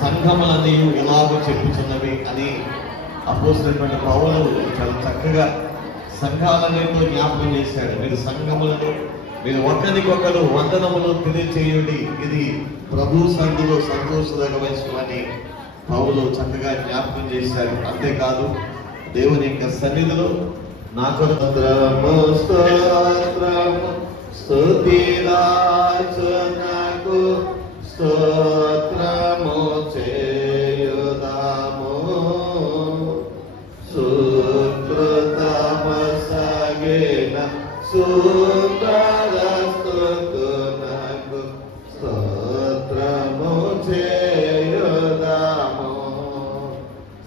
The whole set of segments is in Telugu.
సంఘములన్నీ ఇలాగూ చెప్పుచున్నవి అని అపోస్తలుడైన పౌలు చాలా చక్కగా సంఘాలన్నింటిలో జ్ఞాపకం చేశాడు. మీరు సంఘములను మీరు ఒకరికొకరు వందనములు తెలియచేయుడి, ఇది ప్రభు సంఘులో సంతోషదగవలసినని పౌలు చక్కగా జ్ఞాపకం చేశాడు. అంతేకాదు దేవుని యొక్క సన్నిధిలో నా కొరకు స్తుతిరాజనకు స్తోత్రము చేయుదాము, సుకృతమసగిన సుందర స్తుతునకు స్తోత్రము చేయుదాము,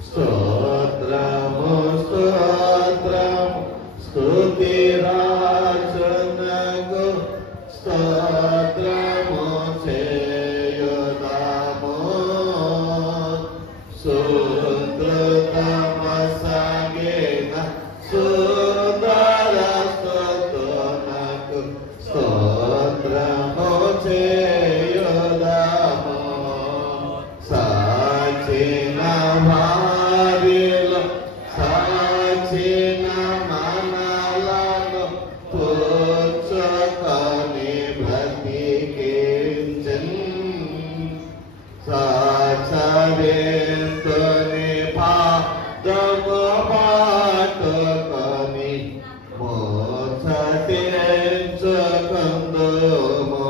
స్తోత్రము స్తోత్రము స్తుతిరాజనకు స్తోత్రము చేయుదాము, సుకృతమసగిన సుందర స్తుతునకు స్తోత్రము చేయుదాము, సాచిన వారిలో సాచిన మనలను పుచ్చుకొని బ్రతికించెన్, సాచరితుని పాదము పట్టుకొని మోక్షించుకుందుము,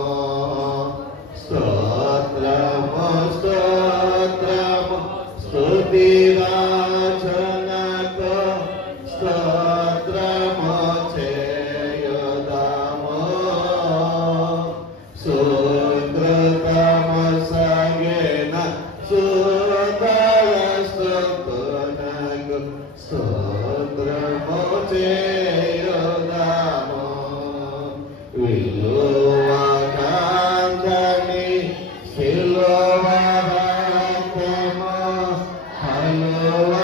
స్తోత్రము స్తోత్రము స్తుతిరాజనకు స్తోత్రము చేయుదాము, సుకృతమసగిన సుందర స్తుతునకు స్తోత్రము చేయుదాము, విలువకందని సిలువ రక్తము హలువ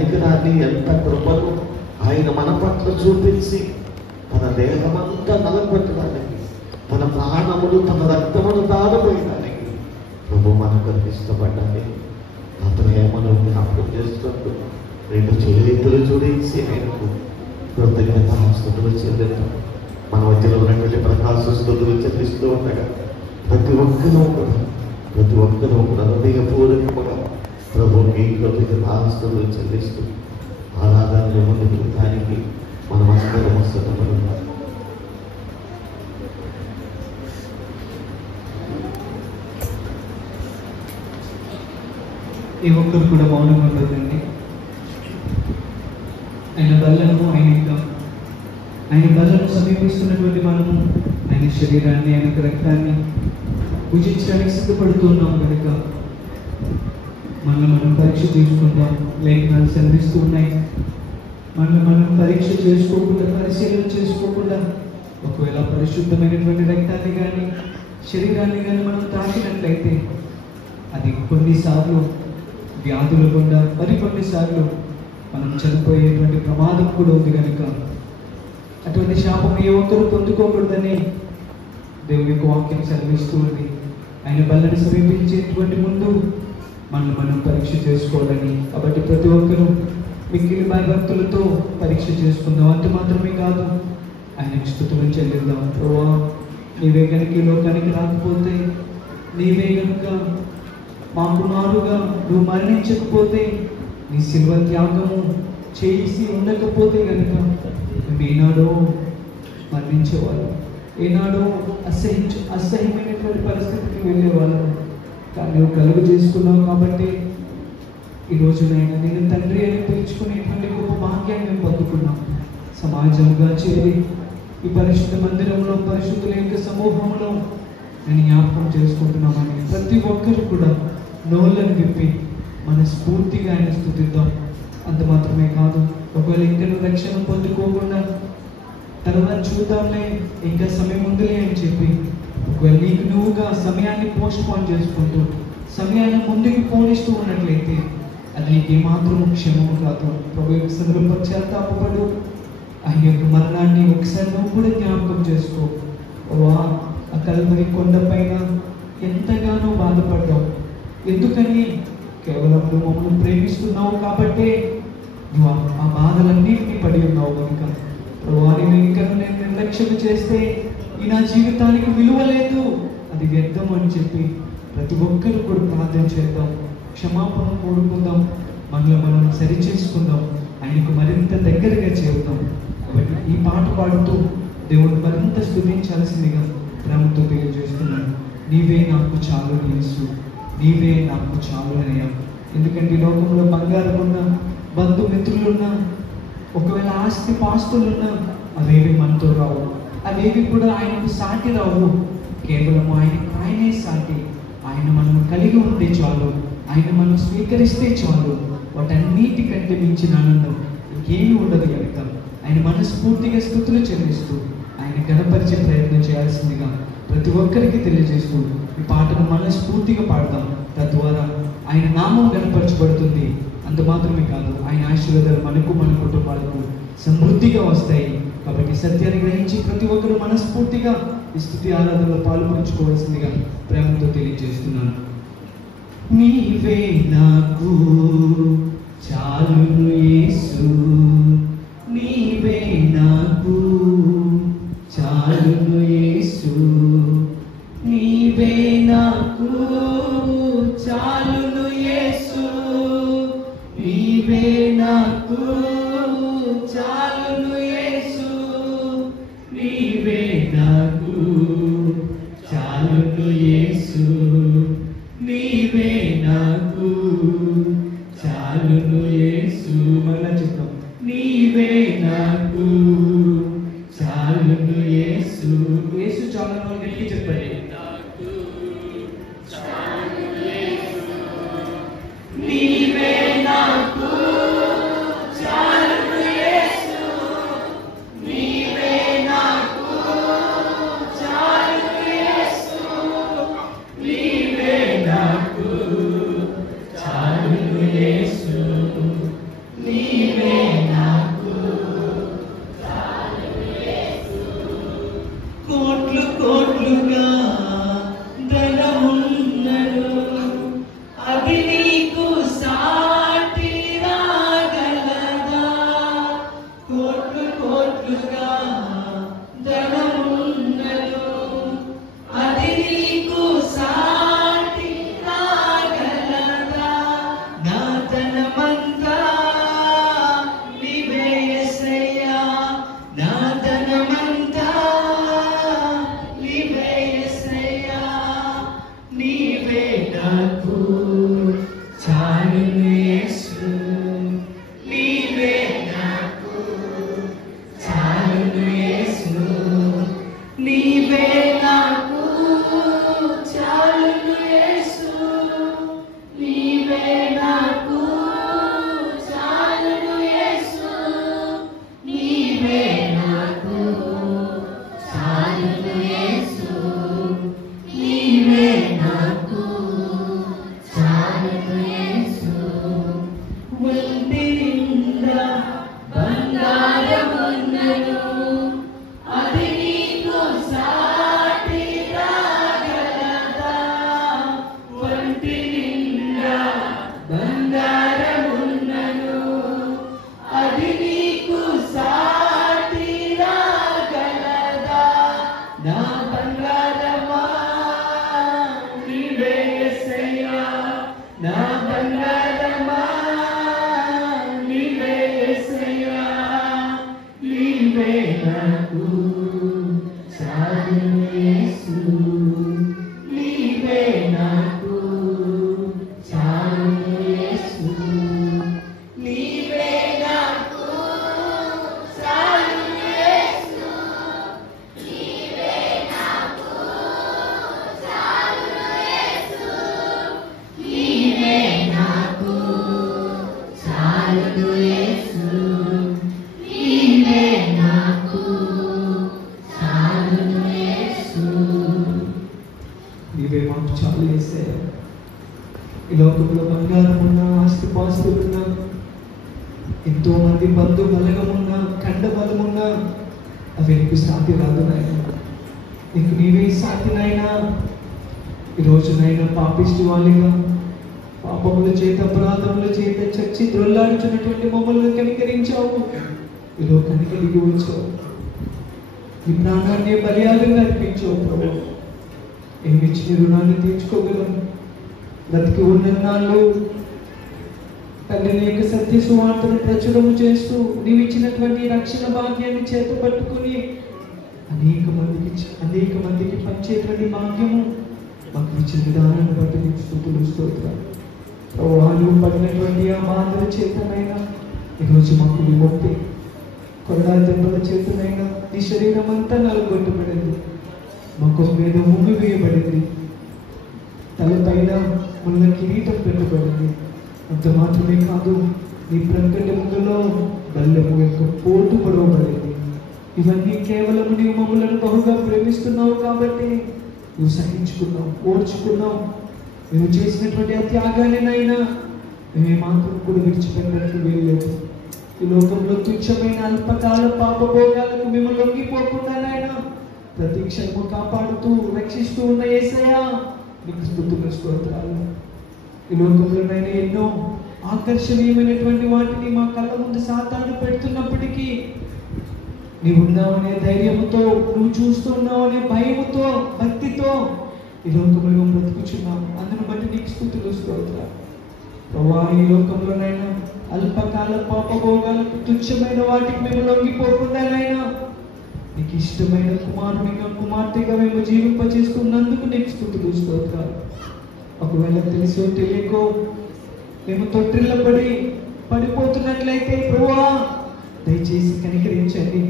కనికరాన్ని, ఎంత కృపను ఆయన మన పట్ల చూపించి తన దేహమంతా నలగొట్టడానికి, తన ప్రాణములు, తన రక్తమును దారిపోయడానికి ప్రభు మనకు ఇష్టపడ్డాలి. ఆ ప్రేమను జ్ఞాపకం చేసుకుంటూ రెండు చేతులు జోడించి ఆయనకు కృతజ్ఞతాస్తుతులు చెల్లిద్దాం. మన మధ్యలో ఉన్నటువంటి ప్రకాశ స్తుతులు చెల్లిస్తూ ఉండగా ప్రతి ఒక్కరూ కూడా హృదయపూర్వకముగా ప్రభుకి కృతజ్ఞతాస్తుతులు చెల్లిస్తూ ఆరాధనలు ముందుకు దానికి మనం అందరం సిద్ధపడుతున్నాం. ఈ ఒక్కరు కూడా మౌనంగా ఉండదండి. ఆయన బలను ఆయన బలను సమీపిస్తున్నటువంటి మనము ఆయన శరీరాన్ని, ఆయన రక్తాన్ని పూజించడానికి సిద్ధపడుతున్నాం కనుక మనం పరీక్ష తీసుకుందాం. లేఖనాలు సెలవిస్తూ ఉన్నాయి, మనం పరీక్ష చేసుకోకుండా, పరిశీలన చేసుకోకుండా ఒకవేళ పరిశుద్ధమైనటువంటి రక్తాన్ని కానీ శరీరాన్ని కానీ మనం తాకినట్లయితే అది కొన్నిసార్లు వ్యాధుల గుండా, కొన్నిసార్లు మనం చనిపోయేటువంటి ప్రమాదం కూడా ఉంది కనుక అటువంటి శాపం ఏ ఒక్కరు పొందుకోకూడదని దేవుని వాక్యం సెలవిస్తూ ఉంది. ఆయన బలని సమీపించేటువంటి ముందు మనం పరీక్ష చేసుకోవాలని. కాబట్టి ప్రతి ఒక్కరూ మిక్కిలి భయభక్తులతో పరీక్ష చేసుకుందాం. అంత మాత్రమే కాదు, ఆయనకు స్తుతులు చెల్లిద్దాం. ప్రభువా, నీవే కనుక ఈ లోకానికి రాకపోతే, నీవే కనుక మాకు మారుగా నువ్వు మరణించకపోతే, నీ శిల్వ త్యాగము చేసి ఉండకపోతే కనుక మేము ఏనాడో మరణించేవాళ్ళు, ఏనాడో అసహ్యమైనటువంటి పరిస్థితికి వెళ్ళేవాళ్ళం. కానీ నువ్వు కలుగు చేసుకున్నావు కాబట్టి ఈరోజు నేను తండ్రి అని పిలుచుకునేటువంటి గొప్ప భాగ్యాన్ని మేము పొందుకున్నాం. సమాజంగా చేరి ఈ పరిశుద్ధ మందిరంలో, పరిశుద్ధుల యొక్క సమూహంలో నేను జ్ఞాపకం చేసుకుంటున్నామని ప్రతి ఒక్కరు కూడా నోళ్ళను విప్పి మనస్ఫూర్తిగా ఆయన స్తుతిద్దాం. అంత మాత్రమే కాదు, ఒకవేళ ఇంకా రక్షణ పొందుకోకుండా తర్వాత చూద్దాంలే, ఇంకా సమయం ఉందిలే అని చెప్పి ఒకవేళ నీకు నువ్వుగా సమయాన్ని పోస్ట్ పోన్ చేసుకుంటూ సమయాన్ని ముందుకు పోనిస్తూ ఉన్నట్లయితే అది నీకు ఏమాత్రం క్షేమము కాదు. ప్రభు యొక్క సన్నిధిలో పశ్చాత్తాపపడు, ఆయన యొక్క మరణాన్ని ఒకసారి నువ్వు కూడా జ్ఞాపకం చేసుకో. ఆ కల్వరి కొండ పైన ఎంతగానో బాధపడ్డావు. ఎందుకని? కేవలం నువ్వు మమ్మల్ని ప్రేమిస్తున్నావు కాబట్టి నువ్వు ఆ బాధలన్నింటినీ పడి ఉన్నావు కనుక. వారిని ఇంకా నేను నిర్లక్ష్యం చేస్తే ఈ నా జీవితానికి విలువ లేదు, అది వ్యర్థం అని చెప్పి ప్రతి ఒక్కరు కూడా ప్రార్థన చేద్దాం, క్షమాపణ కోరుకుందాం, మనం సరి చేసుకుందాం, ఆయనకు మరింత దగ్గరగా చేరుదాం. కాబట్టి ఈ పాట పాడుతూ దేవుడు మరింత స్తుతించాల్సిందిగా ప్రేమతో తెలియజేస్తున్నాను. నీవే నాకు చాలు యేసు, నీవే నాకు చాలు అయ్యా. ఎందుకంటే ఈ లోకంలో బంగారం ఉన్నా, బంధుమిత్రులున్నా, ఒకవేళ ఆస్తి పాస్తులున్నా అవేవి మనతో రావు, అవేవి కూడా ఆయనకు సాటి రావు. కేవలం ఆయనే సాటి. ఆయన మనం కలిగి ఉంటే చాలు, ఆయన మనం స్వీకరిస్తే చాలు. వాటన్నిటికంటే మించిన ఆనందం ఇంకేమీ ఉండదు కనుక ఆయన మనస్ఫూర్తిగా స్తుతులు చెల్లిస్తూ ఆయన గణపరిచే ప్రయత్నం చేయాల్సిందిగా ప్రతి ఒక్కరికి తెలియజేస్తూ ఈ పాటను మనస్ఫూర్తిగా పాడదాం. తద్వారా ఆయన నామం గణపరచబడుతుంది. అంత మాత్రమే కాదు, ఆయన ఆశీర్వాదాలు మనకు, మన కుటుంబాలకు సమృద్ధిగా వస్తాయి. కాబట్టి సత్యాన్ని గ్రహించి ప్రతి ఒక్కరు మనస్ఫూర్తిగా ఈ స్తుతి ఆరాధనలో పాల్పంచుకోవాల్సిందిగా ప్రేమతో తెలియజేస్తున్నాను. నీవే నాకు చాలును యేసు, నీవే నాకు చాలును యేసు, నీవే నాకు చాలును యేసు, నీవే నాకు చాలును యేసు, నీవే నాకు చాలును యేసు, నీవే నాకు చాలును యేసు. మళ్ళా చెప్తాం. కోట్లుగా ధనమున్నను అది నీకు సాటి రాగలదా? కోట్లు కోట్లుగా ధనమున్నను అది నీకు సాటి రాగలదా? నా ధనమంతా నీవే యేసయ్యా, నా ధనమంతా నీవే యేసయ్యా, నీవే నాకు చాలును యేసు, నీవే నాకు చాలును యేసు, నీవే నాకు చాలును యేసు, నీవే నాకు చాలును యేసు, నీవే నాకు చాలును యేసు, నీవే నాకు చాలును యేసు. ఒంటి నిండా బంగారమున్నను అది నీకు సాటి రాగలదా? ఒంటి నిండా బంగారమున్నను అది నీకు సాటి రాగలదా? నా బంగారమా నీవే యేసయ్యా, నా బంగారమా నీవే యేసయ్యా, నీవే నాకు చాలును యేసు, నీవే నాకు చాలును యేసు, నీవే నాకు చాలును యేసు, నీవే నాకు చాలును యేసు, నీవే నాకు చాలును యేసు, నీవే నాకు చాలును యేసు. నీవే మాకు చాలు యేసయ్యా. ఈ లోకంలో బంగారం ఉన్నా, ఆస్తిపాస్తులున్నా, ఎంతో మంది బంధు బలగమున్నా, ఖండ బలమున్నా అవి నీకు సాటి రాదు నాయన. నీకు నీవే సాటి నాయనా. ఈరోజునైనా పాపిష్టి వాళ్ళుగా పాపముల చేత అపరాధముల చేత చచ్చి ద్రొల్లాడుచున్నటువంటి మమ్మల్ని కనికరించావు. ఈ లోకానికి దిగి వచ్చావు, నీ ప్రాణాన్ని బలియాగంగా అర్పించావు ప్రభు. ఏమిచ్చి నీ రుణాన్ని తీర్చుకోగలం? బ్రతికి ఉన్న నాళ్ళు తండ్రి నీ యొక్క సత్య సువార్తను ప్రచురము చేస్తూ నీవు ఇచ్చినటువంటి రక్షణ భాగ్యాన్ని చేత పట్టుకుని అనేక మందికి పంచేటువంటి భాగ్యము మాకు ఇచ్చిన విధానాన్ని బట్టి నీకు స్తుతులు స్తోత్రాలు. వాళ్ళు పడినటువంటి ఆ బాధల చేతనైనా ఈరోజు మాకు విముక్తి, కొరడా దెబ్బల చేతనైనా నీ శరీరం అంతా నలుగొట్టబడింది, మాకు మీద ముమ్మి వేయబడింది, తలపైన ముళ్ళ కిరీటం పెట్టబడింది. అంత మాత్రమే కాదు, నీ ప్రకటనలో బల్లెము యొక్క పోటు పొడవబడింది. ఇవన్నీ కేవలం నీవు మమ్మలను బహుగా ప్రేమిస్తున్నావు కాబట్టి నువ్వు సహించుకున్నావు, ఓర్చుకున్నావు. నువ్వు చేసినటువంటి ఆ త్యాగాన్నినైనా మేమే మాత్రం కూడా విడిచిపెట్టినట్లు వీల్లేదు. ఈ లోకంలో తుచ్చమైన అల్పకాల పాపభోగాలకు మేము లొంగిపోకుండానైనా ప్రతి క్షణము కాపాడుతూ రక్షిస్తూ ఉన్న యేసయ్యా నీకు స్తుతులు స్తోత్రాలు. ఈ లోకంలోనైనా ఎన్నో ఆకర్షణీయమైనటువంటి వాటిని మా కళ్ళ ముందు సాతాను పెడుతున్నప్పటికీ నీవు ఉన్నావనే ధైర్యంతో, నువ్వు చూస్తున్నావనే భయముతో, భక్తితో ఈ లోకంలో బ్రతుకుచున్నావు. అందును బట్టి నీకు స్తుతులు స్తోత్రాలు ప్రభువా. ఈ లోకంలోనైనా అల్పకాల పాపభోగాలకు తుచ్చమైన వాటికి మేము లొంగిపోకుండానైనా నీకు ఇష్టమైన కుమారునిగా కుమార్తెగా మేము జీవింపచేస్తున్నందుకు నీకు స్తుతులు స్తోత్రాలు. ఒకవేళ తెలిసో తెలియకో మేము తొట్టిల్లబడి పడిపోతున్నట్లయితే ప్రభువా దయచేసి కనికరించండి,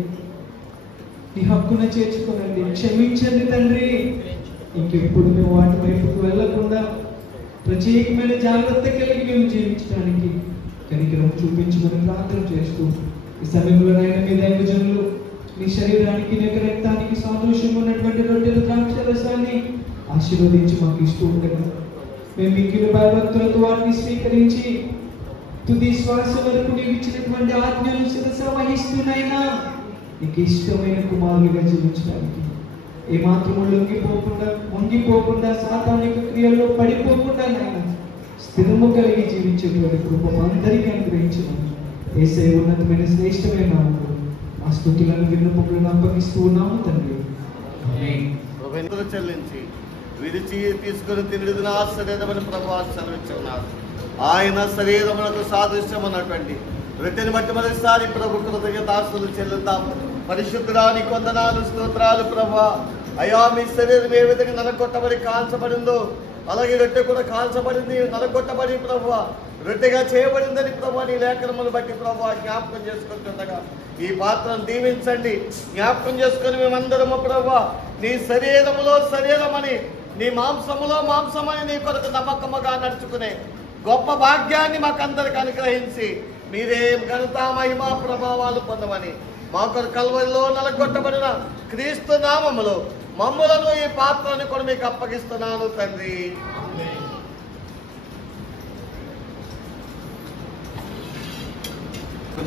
నీ హక్కున చేర్చుకోనండి, క్షమించండి తండ్రి. ఇంకెప్పుడు మేము వాటి వైపుకు వెళ్లకుండా ప్రత్యేకమైన జాగ్రత్త కలిగి మేము జీవించడానికి కనికరం చూపించమని ప్రార్థన చేస్తూ ఈ సమయంలోనైనా మీ దైవజనులు నీ శరీరానికి నీ రక్తానికి సాదృశ్యం ఉన్నటువంటి రొట్టెల ద్రాక్ష రసాన్ని ఆశీర్వదించి మాకు ఇస్తూ ఉండగా మేము మిగిలిన భయభక్తులతో వాటిని స్వీకరించి తుది శ్వాస వరకు నీవు ఇచ్చినటువంటి ఆజ్ఞలు శిరస వహిస్తున్నాయినా నీకు ఇష్టమైన కుమారులుగా జీవించడానికి ఏమాత్రము వంగిపోకుండా సాతానిక క్రియల్లో పడిపోకుండా నాయన స్థిరము కలిగి జీవించేటువంటి కృప అందరికీ అనుగ్రహించడం యేసయ్య ఉన్నతమైన శ్రేష్టమైన నామములో ఆ స్తుతులను విన్నపములను అప్పగిస్తూ ఉన్నాము తండ్రి. ఆమేన్. చెల్లించి విడిచి తీసుకుని తిరిగి నా శరీరమని ప్రభువు సెలవిస్తున్నారు. ఆయన శరీరములకు సాదృశ్యం అన్నటువంటి వృత్తిని బట్టి మరోసారి ప్రభు కృతజ్ఞతాస్తులు చెల్లిద్దాం. పరిశుద్ధురాని వందనాలు, స్తోత్రాలు ప్రభువా. అయ్యా, మీ శరీరం ఏ విధంగా నలగొట్టబడి కాల్చబడిందో అలాగే రొట్టె కూడా కాల్చబడింది, నలగొట్టబడి ప్రభువా రొట్టెగా చేయబడిందని ప్రభువా నీ లేఖనములు బట్టి ప్రభువా జ్ఞాపకం చేసుకుంటుండగా ఈ పాత్రను దీవించండి. జ్ఞాపకం చేసుకుని మేమందరము ప్రభువా నీ శరీరములో శరీరమని, నీ మాంసములో మాంసమని నీ కొరకు నమ్మకముగా నడుచుకునే గొప్ప భాగ్యాన్ని మాకందరికి అనుగ్రహించి మీరే ఘనత మహిమ ప్రభావాలు పొందమని మా కొరకు కల్వరిలో నలగొట్టబడిన క్రీస్తు నామములో మమ్ములను ఈ పాత్రను కూడా మీకు అప్పగిస్తున్నాను తండ్రి.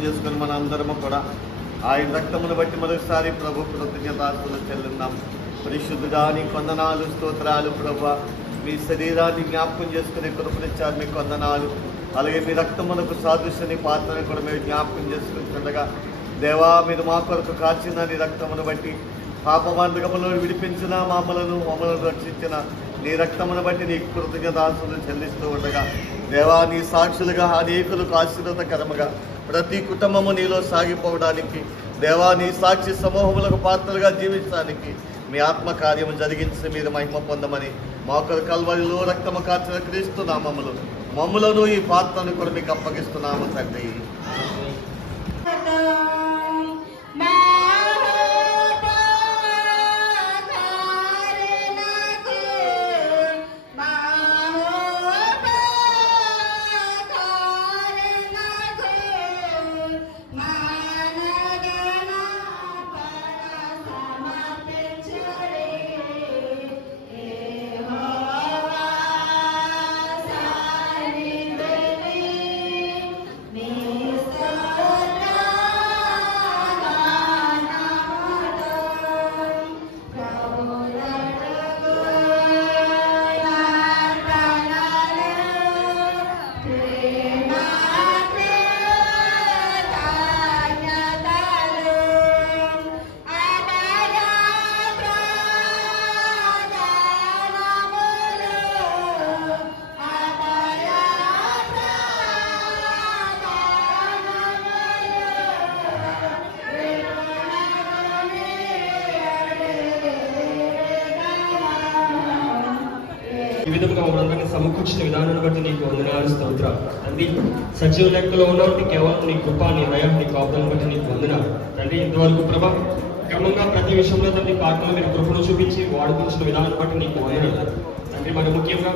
చేసుకుని మన అందరము కూడా ఆయన రక్తమును బట్టి మరోసారి ప్రభు కృతజ్ఞతాస్తులు చెల్లిద్దాం. పరిశుద్ధుడా నీకు వందనాలు, స్తోత్రాలు ప్రభువా. మీ శరీరాన్ని జ్ఞాపకం చేసుకునే కృపనిచ్చారు, మీకు వందనాలు. అలాగే మీ రక్తమునకు సాదృశ్యని పాత్రని కూడా మీరు జ్ఞాపకం చేసుకుంటుండగా దేవా, మీరు మా కొరకు కాచిన నీ రక్తమును బట్టి పాపబంధకములో విడిపించిన మమ్మలను రక్షించిన నీ రక్తమును బట్టి నీకు కృతజ్ఞతాస్తులు చెల్లిస్తూ ఉండగా దేవా, నీ సాక్షులుగా అనేకులకు ఆశీర్వాదకరముగా ప్రతి కుటుంబము నీలో సాగిపోవడానికి దేవా, నీ సాక్షి సమూహములకు పాత్రలుగా జీవించడానికి మీ ఆత్మకార్యము జరిగించి మీరు మహిమ పొందమని మా కొరకు కల్వరిలో రక్తము కార్చిన క్రీస్తు నామములు మమ్ములను ఈ పాత్రను కూడా మీకు అప్పగిస్తున్నాము తండ్రి. ఈ విధంగా మమ్మల్ని సమకూర్చిన విధానాన్ని బట్టి నీకు వందనాలు, స్తోత్రాలు తండ్రి. సజీవ లెక్కలో ఉన్నటువంటి కేవలం నీ కృప, నీ దయ, నీ కాపుదలను బట్టి నీకు వందనాలు తండ్రి. ఇంతవరకు ప్రభా క్రమంగా ప్రతి విషయంలో తండ్రి పాటలు మీరు కృపను చూపించి వాడుకుంచిన విధానాన్ని బట్టి నీకు వందనాలు తండ్రి. మరి ముఖ్యంగా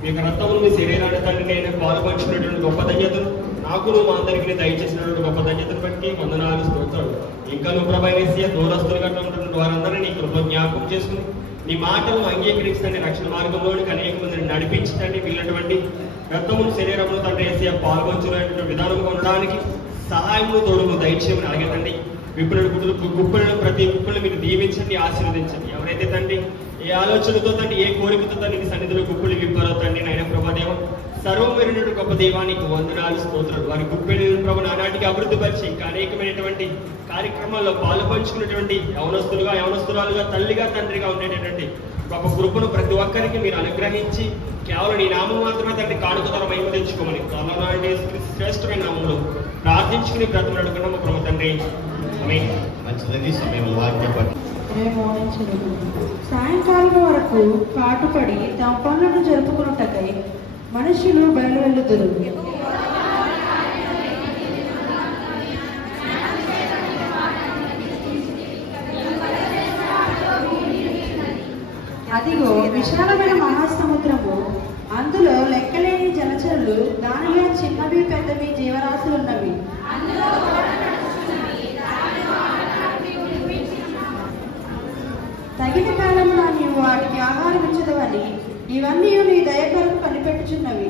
మీ యొక్క రక్తమును మీ శరీరాన్ని తండ్రి నేను పాల్పంచినటువంటి గొప్ప ధన్యతను నాకును మా అందరికీ దయచేసినటువంటి గొప్ప ధన్యతను బట్టి వందనాలు, స్తోత్రాలు. ఇంకా నువ్వు ప్రభా ఏసయ్య దూరస్తులుగా ఉన్నటువంటి వారందరినీ నీ కృప జ్ఞాపకం చేసుకుని నీ మాటలను అంగీకరిస్తండి, రక్షణ మార్గంలోనికి అనేక మందిని నడిపించండి. వీళ్ళటువంటి రక్తమును శరీరమును తండ్రి ఏసయ్య పాల్గొంచుకునేటువంటి విధానంగా ఉండడానికి సహాయమును తోడును దయచేయమని అడగండి. గుప్పులను ప్రతి గుప్పులను మీరు దీవించండి, ఆశీర్వదించండి. ఎవరైతే తండ్రి ఏ ఆలోచనతో తండ్రి ఏ కోరికతో తండ్రి నీ సన్నిధిలో గుప్పులు విప్పారో తండ్రి నాయన ప్రభాదేవ సర్వం మెరినటువంటి గొప్ప దైవానికి వందనాలు, స్తోత్రాలు. వారి గుప్పెడు ప్రభు నానాటికి అభివృద్ధి పరిచి ఇంకా అనేకమైనటువంటి కార్యక్రమాల్లో పాల్పంచుకున్నటువంటి యవనస్తురాలుగా తల్లిగా తండ్రిగా ఉండేటటువంటి గొప్ప కృపను ప్రతి ఒక్కరికి మీరు అనుగ్రహించి కేవలం నీ నామం మాత్రమే తండ్రి కానుకతర మహిమ తెచ్చుకోమని త్వరలో శ్రేష్టమైన నామంలో ప్రార్థించుకుని బ్రతుకుని అడుగున్నాము ప్రభు తండ్రి. మంచిదండి. సమయంలో వాక్యం పట్టి సాయంకాలం వరకు పాటుపడి తమ పనులను జరుపుకున్నట్టకై మనుషులు బయలువెళ్ళుదురు. అదిగో విశాలమైన మహాసముద్రము, అందులో లెక్కలేని జలచరులు, దానిలో చిన్నవి పెద్దవి జీవరాశులున్నవి. తగిన కాలమున నీవు వాటికి ఆహారం ఇచ్చదవని ఇవన్నీ నీ దయ కొరకు కనిపెట్టుచున్నవి.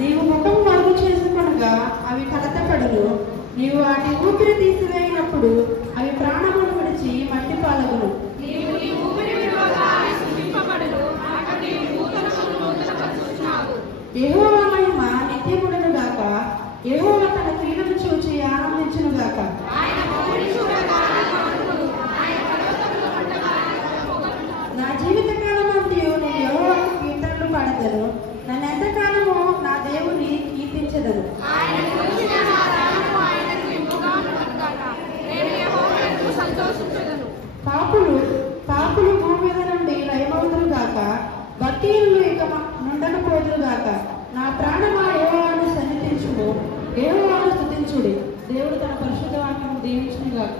నీవు ముఖం మరుగు చేసుకొనక ఉండగా అవి కలతపడును. నీవు వాటి ఊపిరి తీసివేయినప్పుడు అవి ప్రాణమును విడిచి మట్టి పాలగును. యెహోవా మహిమ నిత్యముండును గాక. యెహోవా తన క్రియలను చూచి ఆనందించును గాక. నా జీవిత కాలమంతయు నేను యెహోవాకు కీర్తనలు పాడెదను. నన్ను ఎంతకాలము నా దేవుని కీర్తించెదను. పాపులు భూమి మీద నుండి లయమవుదురు గాక. భక్తిహీనులు ఇక నుండను పోదురు గాక. నా ప్రాణమా యెహోవాను సన్నిధించుము. యెహోవాను స్తుతించుడి. దేవుడు తన పరిశుద్ధ వాక్యము దీవించును గాక.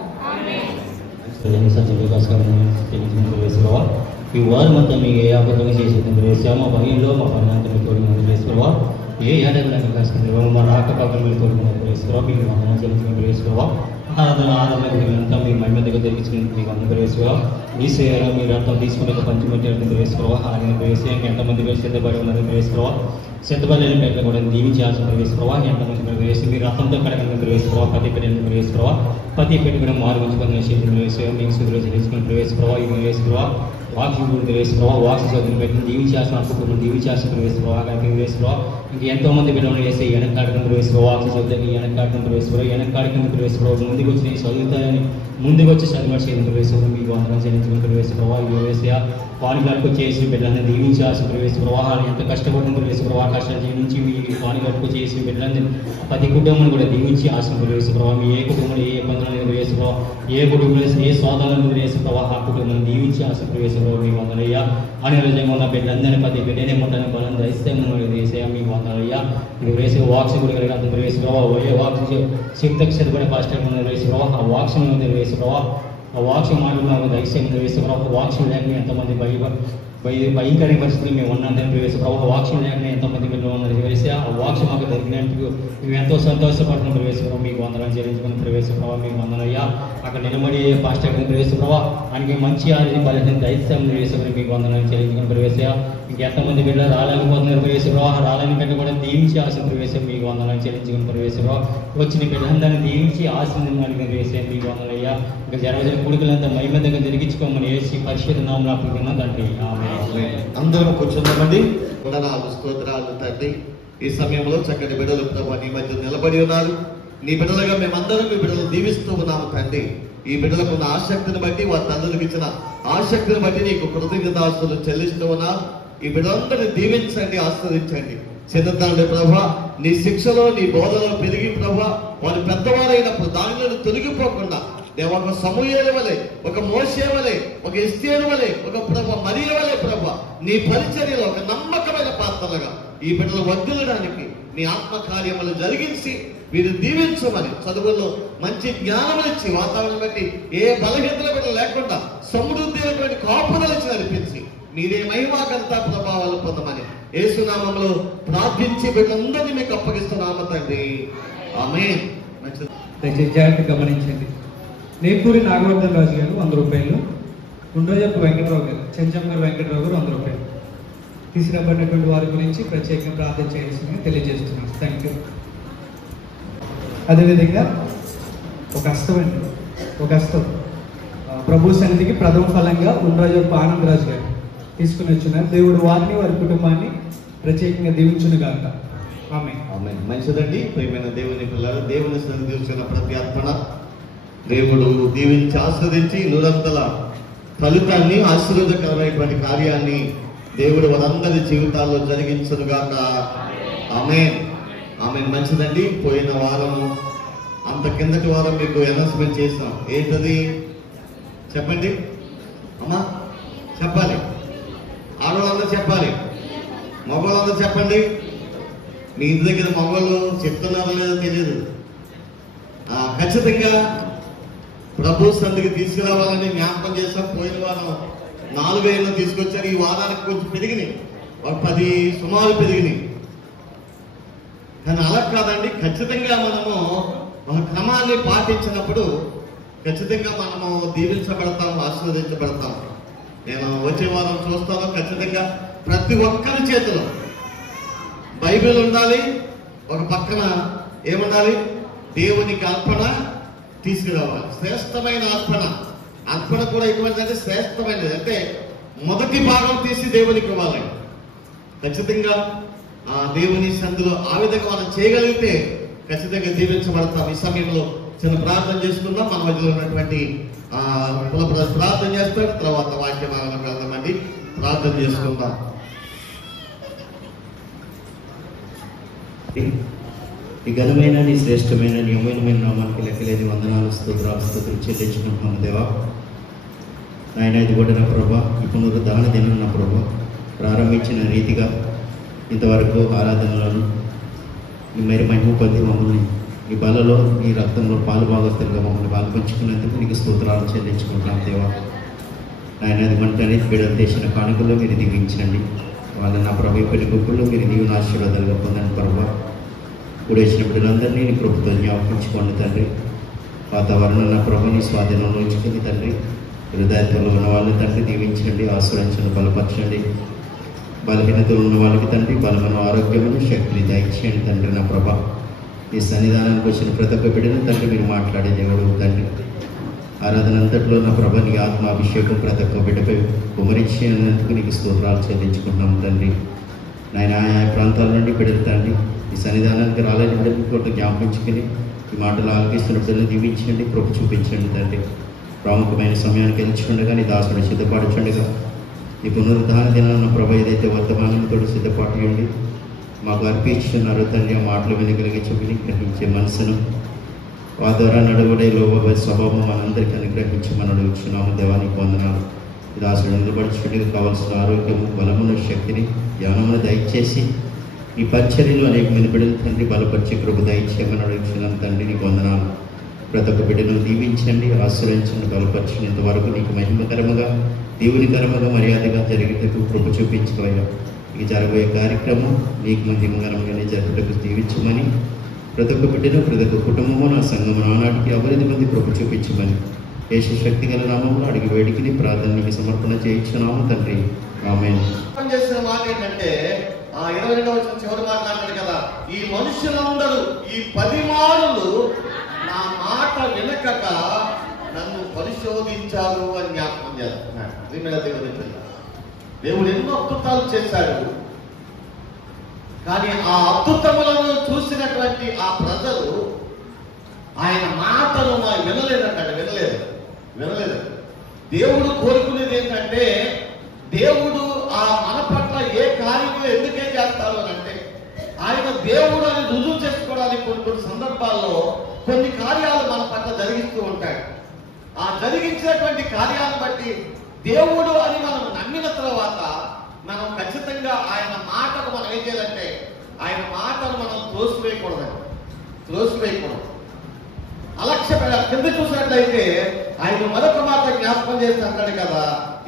ఈ వారు మొత్తం మీకు ఏ అబద్ధంగా చేసేందుకు వేసాము. మా భయంలో మా పని మీకు తోడుకుని వేసుకోవా. ఏ ఏడాది కష్టం మా రాక పక్కన మీరు తోడుకుని వేసుకోవా. మీకు మా చెల్లించుకుని వేసుకోవా. ఆరాధన మీ మహిమ దగ్గర తెగించుకుని మీకు అందరూ వేసుకోవా. మీ సేవలో మీరు అర్థం తీసుకుని పంచిపెట్టి వేసుకోవా. ఆయన వేసే ఎంతమంది వేసి సిద్ధపడి ఉన్నది వేసుకోవా. సిద్ధపడిన పెట్ట కూడా దీవించి ఆశలు వేసుకోవా. ఎంతమంది మీరు వేసి మీరు రథంతో కడగ వేసుకోవా. పతి పెట్టిన వేసుకోవా. పతి పెట్టి కూడా మార్గుంచుకొని చేతులు వేసుకోవా. మీకు సుధులు తెలుసుకుని వేసుకోవా. ఇవి వేసుకోవా. వాక్యం వేసుకోవా. వాక్స్ చదువులు పెట్టిన దీవించాల్సిన అనుకుంటున్నాం. దీవించాల్సిన వేసుకోవా. అక్కడ వేసుకోవా. ఇంక ఎంతోమంది బిడ్డలు వేసి వెనకాడకంతో వేసుకోవా. వాక్స్ చదువుతాయి వెనకాడకంతో వేసుకోవా. వెనకాడకంతో వేసుకోవా. ముందుకు వచ్చి చదువుతాయని ముందుకు వచ్చి చదివాల్సి ఎందుకు వేసుకోవడం. మీకు వందనం చెల్లించుకుంటూ వేసుకోవా. ఇవి వేసా పానిగట్టుకు చేసి బిడ్డలని దీవించాల్సిన వేసుకోవా. ఎంత కష్టపడుతుందో వేసుకోవా. కష్టం చేయించి మీ పానిగట్టుకు చేసి బిడ్డలని ప్రతి కుటుంబాన్ని కూడా దీవించి ఆశను వేసుకోవా. మీ ఏ కుటుంబంలో ఏ ఇబ్బందులు వేసుకోవా. ఏ కుటుంబంలో ఏ స్వాదాలను వేసుకోవా. ఆ కుటుంబాన్ని దీవించి ఆశను వేసుకోవా. మీకు వందలయ్యా. అనే రోజంగా ఉన్న బిడ్డలందరినీ ప్రతి బిడ్డనే ముట్టని బలం దయిస్తే వేసేయా. మీకు వందలయ్యా. మీరు వేసే వాక్స్ కూడా అందరూ వేసుకోవా. ఏ వాక్స్ శక్తి కూడా ఫస్ట్ వేసుకోవా. ఆ వాక్స్ వేసుకోవా. ఆ వాక్యం మాటలు దయచేసి వేసుకోవా. వాక్యం లేకుండా ఎంతమంది భయంకర పరిస్థితులు మేము ఉన్నందుకు వేసుకోవా. వాక్యం లేకుండా ఎంతమంది మీరు ఉన్నది వేసే ఆ వాక్యం మాకు దొరికినట్టు మేము ఎంతో సంతోషపడుతున్న వేసుకోవడం. మీకు వందనం చెల్లించుకుని ప్రవేశప్రభావ. మీకు వందనయ్యా. అక్కడ నిలబడి పాస్టర్ ప్రవేశప్రభావ. ఆయనకి మంచి ఆరోగ్యం బలహీన దైత్యం వేసుకుని మీకు వందనం చెల్లించుకుని ప్రవేశ. ఇంకెంతమంది బిడ్డలు రాలేకపోతున్నారు ప్రవేశప్రభావ. రాలని బిడ్డ కూడా దీవించి ఆశ ప్రవేశం. మీకు వందనం చెల్లించుకుని ప్రవేశప్రభావ. వచ్చిన బిడ్డలందరినీ దీవించి ఆశీర్వాదాన్ని ప్రవేశం. మీకు వందనయ్యా. ఇంకా జరగజన కొడుకులంతా మహిమ దగ్గర జరిగించుకోమని వేసి పరిశుద్ధ నామమున అప్పుకున్న తండ్రి. ఆమేన్. అందరం కూర్చున్నామండి. వందనాలు స్తోత్రాలు తండ్రి. ఈ సమయంలో చక్కటి బిడ్డలు ప్రభు నీ మధ్య నిలబడి ఉన్నారు. నీ బిడ్డలుగా మేమందరం మీ బిడ్డలు దీవిస్తూ ఉన్నాము తండ్రి. ఈ బిడ్డలకు ఉన్న ఆసక్తిని బట్టి వారి తండ్రులకు ఇచ్చిన ఆసక్తిని బట్టి నీకు కృతజ్ఞతాస్తులు చెల్లిస్తూ ఉన్నాం. ఈ బిడ్డలందరినీ దీవించండి, ఆస్వాదించండి. చిన్నతండ్రి ప్రభా, నీ శిక్షలో నీ బోధనలో పెరిగి ప్రభా వారు పెద్దవారైనప్పుడు దానిలో తొలగిపోకుండా ఒక సమూయేలు వలె, ఒక మోషే వలె, ఒక ఎస్తేరు వలె, ఒక ప్రభ మరియ వలె ప్రభ నీ పరిచర్యలో ఒక నమ్మకమైన పాత్రలుగా ఈ బిడ్డలు వర్ధిల్లడానికి నీ ఆత్మ కార్యములు జరిగించి వీరు దీవించమని, చదువుల్లో మంచి జ్ఞానం ఇచ్చి వాతావరణం బట్టి ఏ బలహీనతల బిడ్డలు లేకుండా సమృద్ధి అయినటువంటి కాపుదలిచ్చి నడిపించి మీరే మహిమాకంతా ప్రభావాలు పొందమని యేసునామంలో ప్రార్థించి బిడ్డలందరినీ మీకు అప్పగిస్తున్నాము తండ్రి. ఆమేన్. జాగ్రత్త గమనించండి. నేపూరి నాగవర్ధన్ రాజు గారు 100 రూపాయలు, గుండ్రజప్పు వెంకటరావు గారు, చెంచమ్మగారు వెంకటరావు గారు 100 రూపాయలు తీసుకురాబడినటువంటి వారి గురించి ప్రత్యేకంగా ప్రార్థన చేయాల్సిందిగా తెలియజేస్తున్నాం. Thank you. అదేవిధంగా ఒక హస్తం ప్రభు సన్నిధికి ప్రథమ ఫలంగా గుండ్రజప్పు ఆనందరాజు గారు తీసుకుని వచ్చినారు. దేవుడు వారిని వారి కుటుంబాన్ని ప్రత్యేకంగా దీవించును గాక. ఆమేన్. ఆమేన్. మంచిదండి. ప్రియమైన దేవుని పిల్లలు, దేవుని సన్నిధి వచ్చిన ప్రతి అర్పణ దేవుడు దీవించి ఆస్వాదించి నూరంతల ఫలితాన్ని, ఆశీర్వాదకరమైనటువంటి కార్యాన్ని దేవుడు వారందరి జీవితాల్లో జరిగించునుగాక. ఆమేన్. ఆమేన్. మంచిదండి. పోయిన వారము అంత కిందటి వారం మీకు అనౌన్స్మెంట్ చేసాం. ఏంటది చెప్పండి అమ్మా, చెప్పాలి. ఆడవాళ్ళందరూ చెప్పాలి, మగవాళ్ళందరూ చెప్పండి. మీ ఇంటి దగ్గర మగవాళ్ళు చెప్తున్నారో లేదో తెలియదు. ఖచ్చితంగా ప్రభు సన్నిధికి తీసుకురావాలని జ్ఞాపకం చేస్తాం. పోయిన వారం 4,000 తీసుకొచ్చారు. ఈ వారానికి కొంచెం పెరిగినాయి, ఒక 10 సుమారు పెరిగినాయి. కానీ అలా కాదండి, ఖచ్చితంగా మనము ఒక క్రమాన్ని పాటించినప్పుడు ఖచ్చితంగా మనము దీవించబడతాం, ఆశీర్వదించబడతాం. నేను వచ్చే వారం చూస్తాను. ఖచ్చితంగా ప్రతి ఒక్కరి చేతిలో బైబిల్ ఉండాలి, ఒక పక్కన ఏమన్నాలి? దేవునికి అర్పణ తీసుకురావాలి. శ్రేష్టమైన అర్పణ. అర్పణ కూడా ఎటువంటిదంటే శ్రేష్టమైనది. అంటే మొదటి భాగం తీసి దేవునికి ఇవ్వాలి. ఖచ్చితంగా ఆ దేవుని సందులో ఆ విధంగా మనం చేయగలిగితే ఖచ్చితంగా దీవించబడతాం. ఈ సమయంలో చిన్న ప్రార్థన చేసుకుందాం. మన మధ్యలో ఉన్నటువంటి ప్రార్థన చేస్తాం. తర్వాత వాక్య భాగంలో వెళ్దామండి. ప్రార్థన చేసుకుందాం. ఈ ఘనమైన నీ శ్రేష్టమైన నీ అమూల్యమైన నామానికి లెక్కలేని వందనాలు స్తోత్రాలు చెల్లించుకుంటున్నాము దేవా. నాయన ఇది కూడా నా ప్రభా, ఈ పునరుద్ధాన దినం నా ప్రభా ప్రారంభించిన రీతిగా ఇంతవరకు ఆరాధనలను నీ మేర మహిమ పొంది మమ్మల్ని ఈ బలలో నీ రక్తంలో పాలు భాగస్తులుగా మమ్మల్ని పాల్పంచుకున్నందుకు నీకు స్తోత్రాలు చెల్లించుకుంటున్నాం దేవా. నాయన అది మంటని బిడ్డలు చేసిన కానుకల్లో మీరు దిగించండి. వాళ్ళ నా ప్రభు ఇప్పటి గుప్పుల్లో మీరు నీవు ఆశీర్వాదాలుగా పొందండి ప్రభా. కూడేసిన బిడ్డలందరినీ నీ ప్రభుత్వం జ్ఞాపకించుకోండి తండ్రి. వాతావరణం నా ప్రభుని స్వాధీనంలో ఉంచుకుంది తండ్రి. హృదయత్వంలో ఉన్న వాళ్ళని తండ్రి దీవించండి, ఆశ్రయించండి, బలపరచండి. బలహీనతలు ఉన్న వాళ్ళకి తండ్రి బలమైన ఆరోగ్యమును శక్తిని దయచేయండి తండ్రి. నా ప్రభ ఈ సన్నిధానానికి వచ్చిన ప్రతి ఒక్క బిడ్డను తండ్రి మీరు మాట్లాడే దేవుడు తండ్రి. ఆరాధన అంతట్లో నా ప్రభ నీ ఆత్మాభిషేకం ప్రతి ఒక్క బిడ్డపై కుమరించినందుకు నీకు స్తోత్రాలు చెల్లించుకుంటున్నాము తండ్రి. నాయన ఆయా ప్రాంతాల నుండి బిడ్డలు తండ్రి ఈ సన్నిధానానికి రాలేని బిడ్డలు కూడా జ్ఞాపించుకుని ఈ మాటలు ఆలకిస్తున్న బిడ్డలను దీవించండి, కృప చూపించండి తండ్రి. ప్రాముఖ్యమైన సమయానికి ఎంచుకుండగా నీ దాసుడు సిద్ధపరచుండగా ఈ పునరుద్ధాన దినాన్న ప్రభ ఏదైతే వర్తమానంతో సిద్ధపాటు ఉండి మాకు అర్పించున్నారో తండ్రి ఆ మాటలు వినగలిగే చెవిని గ్రహించే మనసును ఆ ద్వారా నడుగుడే లోబ స్వభావం మనందరికీ అనుగ్రహించి మనం అడుగుచున్నాము దేవానికి వందనాలు. ఈ దాసుడు నిలబడుచుండగా కావాల్సిన ఆరోగ్యము, బలమును, శక్తిని, జ్ఞానమును దయచేసి ఈ పరిచర్యలో అనేక మంది బిడ్డలు తండ్రి బలపరిచి కృప దయచేయమని అడుగుచున్నాను తండ్రి. నీకు వందనాలు. ప్రతి ఒక్క బిడ్డను దీవించండి, ఆశ్రయించండి, బలపరచండి. ఇంతవరకు నీకు మహిమకరముగా దేవునికరముగా మర్యాదగా జరిగేటకు కృప చూపించుకోవాలి. ఇక జరగబోయే కార్యక్రమం నీకు మహిమకరంగానే జరుగుటకు దీవించమని ప్రతి ఒక్క బిడ్డను, ప్రతి ఒక్క కుటుంబము, నా సంఘము నానాటికి అభివృద్ధి మంది కృప చూపించమని యేసు శక్తి గల నామంలో అడిగి వేడికిని ప్రార్థనకి సమర్పణ చేయించున్నాము తండ్రి. ఆమేన్. చేసిన మాట ఏంటంటే 22వ వచనం చివరి మాట్లాడాడు కదా, ఈ మనుషులందరూ ఈ 10 మారులు నా మాట వినకక నన్ను పరిశోధించారు అని జ్ఞాపకం చేస్తున్నాడు. దేవుడు ఎన్నో అద్భుతాలు చేశాడు. కానీ ఆ అద్భుతములను చూసినటువంటి ఆ ప్రజలు ఆయన మాటను వినలేదంట. వినలేదు. దేవుడు కోరుకునేది ఏంటంటే, దేవుడు ఆ మన పట్ల ఏ కార్యము ఎందుకే చేస్తారు అని అంటే, ఆయన దేవుడు అని రుజువు చేసుకోవడానికి కొన్ని సందర్భాల్లో కొన్ని కార్యాలు మన పట్ల జరిగిస్తూ ఉంటాడు. ఆ జరిగించినటువంటి కార్యాలను బట్టి దేవుడు అని మనం నమ్మిన తర్వాత మనం ఖచ్చితంగా ఆయన మాటకు మనం ఏం చేయాలంటే, ఆయన మాటను మనం త్రోసివేయకూడదు. అలక్ష్య కింద చూసినట్లయితే ఆయన మరొక మాట జ్ఞాపకం చేసి అంటాడు కదా.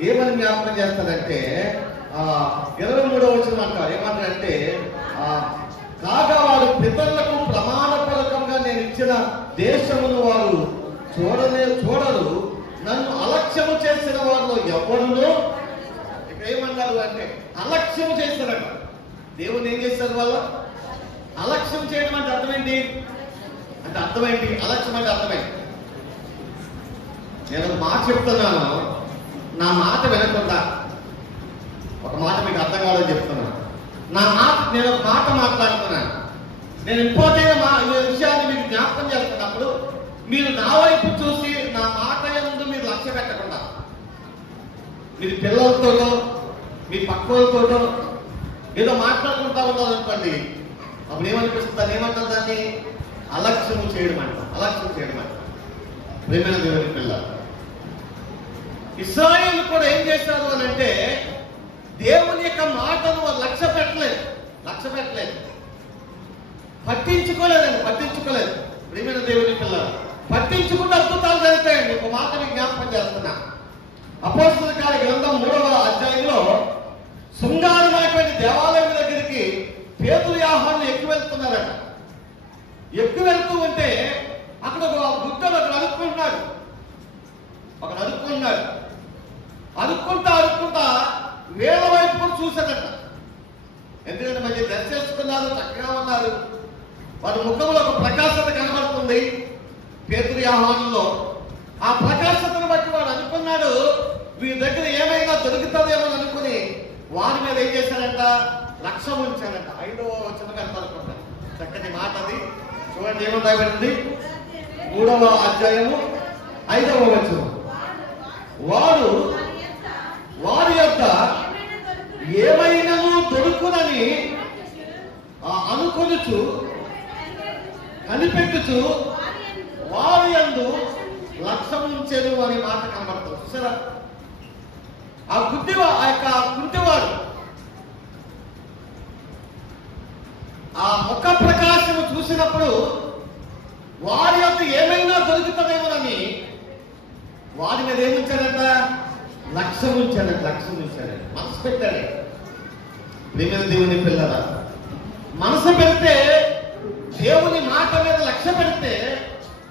ఏమని జ్ఞాపకం చేస్తాడంటే 23వ వచనం అంటారు. ఏమంటారంటే, కాగా వారు పితరులకు ప్రమాణపూర్వకంగా నేను ఇచ్చిన దేశమును వారు చూడరు, నన్ను అలక్ష్యము చేసిన వారిలో ఎవరునో. ఇక ఏమన్నారు అంటే అలక్ష్యం చేశారట. దేవుని ఏం చేశారు వాళ్ళు? అలక్ష్యం చేయడం అంటే అర్థమేంటి? అలక్ష్యం అంటే అర్థమైంది. నేను ఒక మాట చెప్తున్నాను, నా మాట వినకుండా, ఒక మాట మీకు అర్థం కావాలని చెప్తున్నాను. నేను ఒక మాట మాట్లాడుతున్నాను, నేను ఇంపార్టెంట్ విషయాన్ని మీకు జ్ఞాపకం చేస్తున్నప్పుడు మీరు నా వైపు చూసి నా మాట యందు మీరు లక్ష్య పెట్టకుండా, మీరు పిల్లలతోనో మీ పక్కలతోనో ఏదో మాట్లాడుకుంటా ఉన్నారు అనుకోండి, అప్పుడు ఏమనిపిస్తుంది? ఏమంటారు దాన్ని? అలక్ష్యం చేయడం అంట. ప్రేమైన దేవుని పిల్లలు, ఇశ్రాయేలు కూడా ఏం చేశారు అని అంటే, దేవుని యొక్క మాటను వారు లక్ష్య పెట్టలేదు, పట్టించుకోలేదు. ప్రేమైన దేవుని పిల్లలు, పట్టించుకుంటే అద్భుతాలు జరుగుతాయండి. ఒక మాట మీకు జ్ఞాపకం చేస్తున్నా. అపోస్తలుల కార్య గ్రంథం 3వ అధ్యాయంలో శృంగారమైనటువంటి దేవాలయం దగ్గరికి పేతురు యోహాను ఎక్కువ వెళ్తున్నారట. ఎక్కువ వెళ్తూ ఉంటే అక్కడ ఒక బుద్ధుడు ఒకడు అడుక్కుంటా వేల వైపు చూశాడట. ఎందుకంటే మంచి డ్రెస్ చేసుకున్నారు, చక్కగా ఉన్నారు, వారి ముఖంలో ఒక ప్రకాశత కనబడుతుంది పేతురు యోహానులో. ఆ ప్రకాశతను బట్టి వాడు అనుకున్నాడు వీరి దగ్గర ఏమైనా దొరుకుతుందేమో అనుకుని వారి మీద ఏం చేశాడంట, లక్ష్యం ఉంచాడంట. 5వ వచనం అనుకుంటాను, చక్కటి మాట అది. చూడండి ఏమో రాయబడింది, 3వ అధ్యాయము 5వ వచనం. వాడు వారి యొక్క ఏమైనాను దొరుకునని అనుకొనుచు కనిపెట్టుచు వారి యందు లక్ష్యం ఉంచెను అనే మాట కనబడుతుంది. చూసారా, ఆ యొక్క కుంటివాడు ఆ ముఖ ప్రకాశము చూసినప్పుడు వారి యొక్క ఏమైనా దొరుకుతుందేమోనని వారి మీద ఏముంచాడంట, లక్ష్యం ఉంచాడంట. మనసు పెట్టాడు. ప్రియమైన దేవుని పిల్లరా, మనసు పెడితే, దేవుని మాట మీద లక్ష్య పెడితే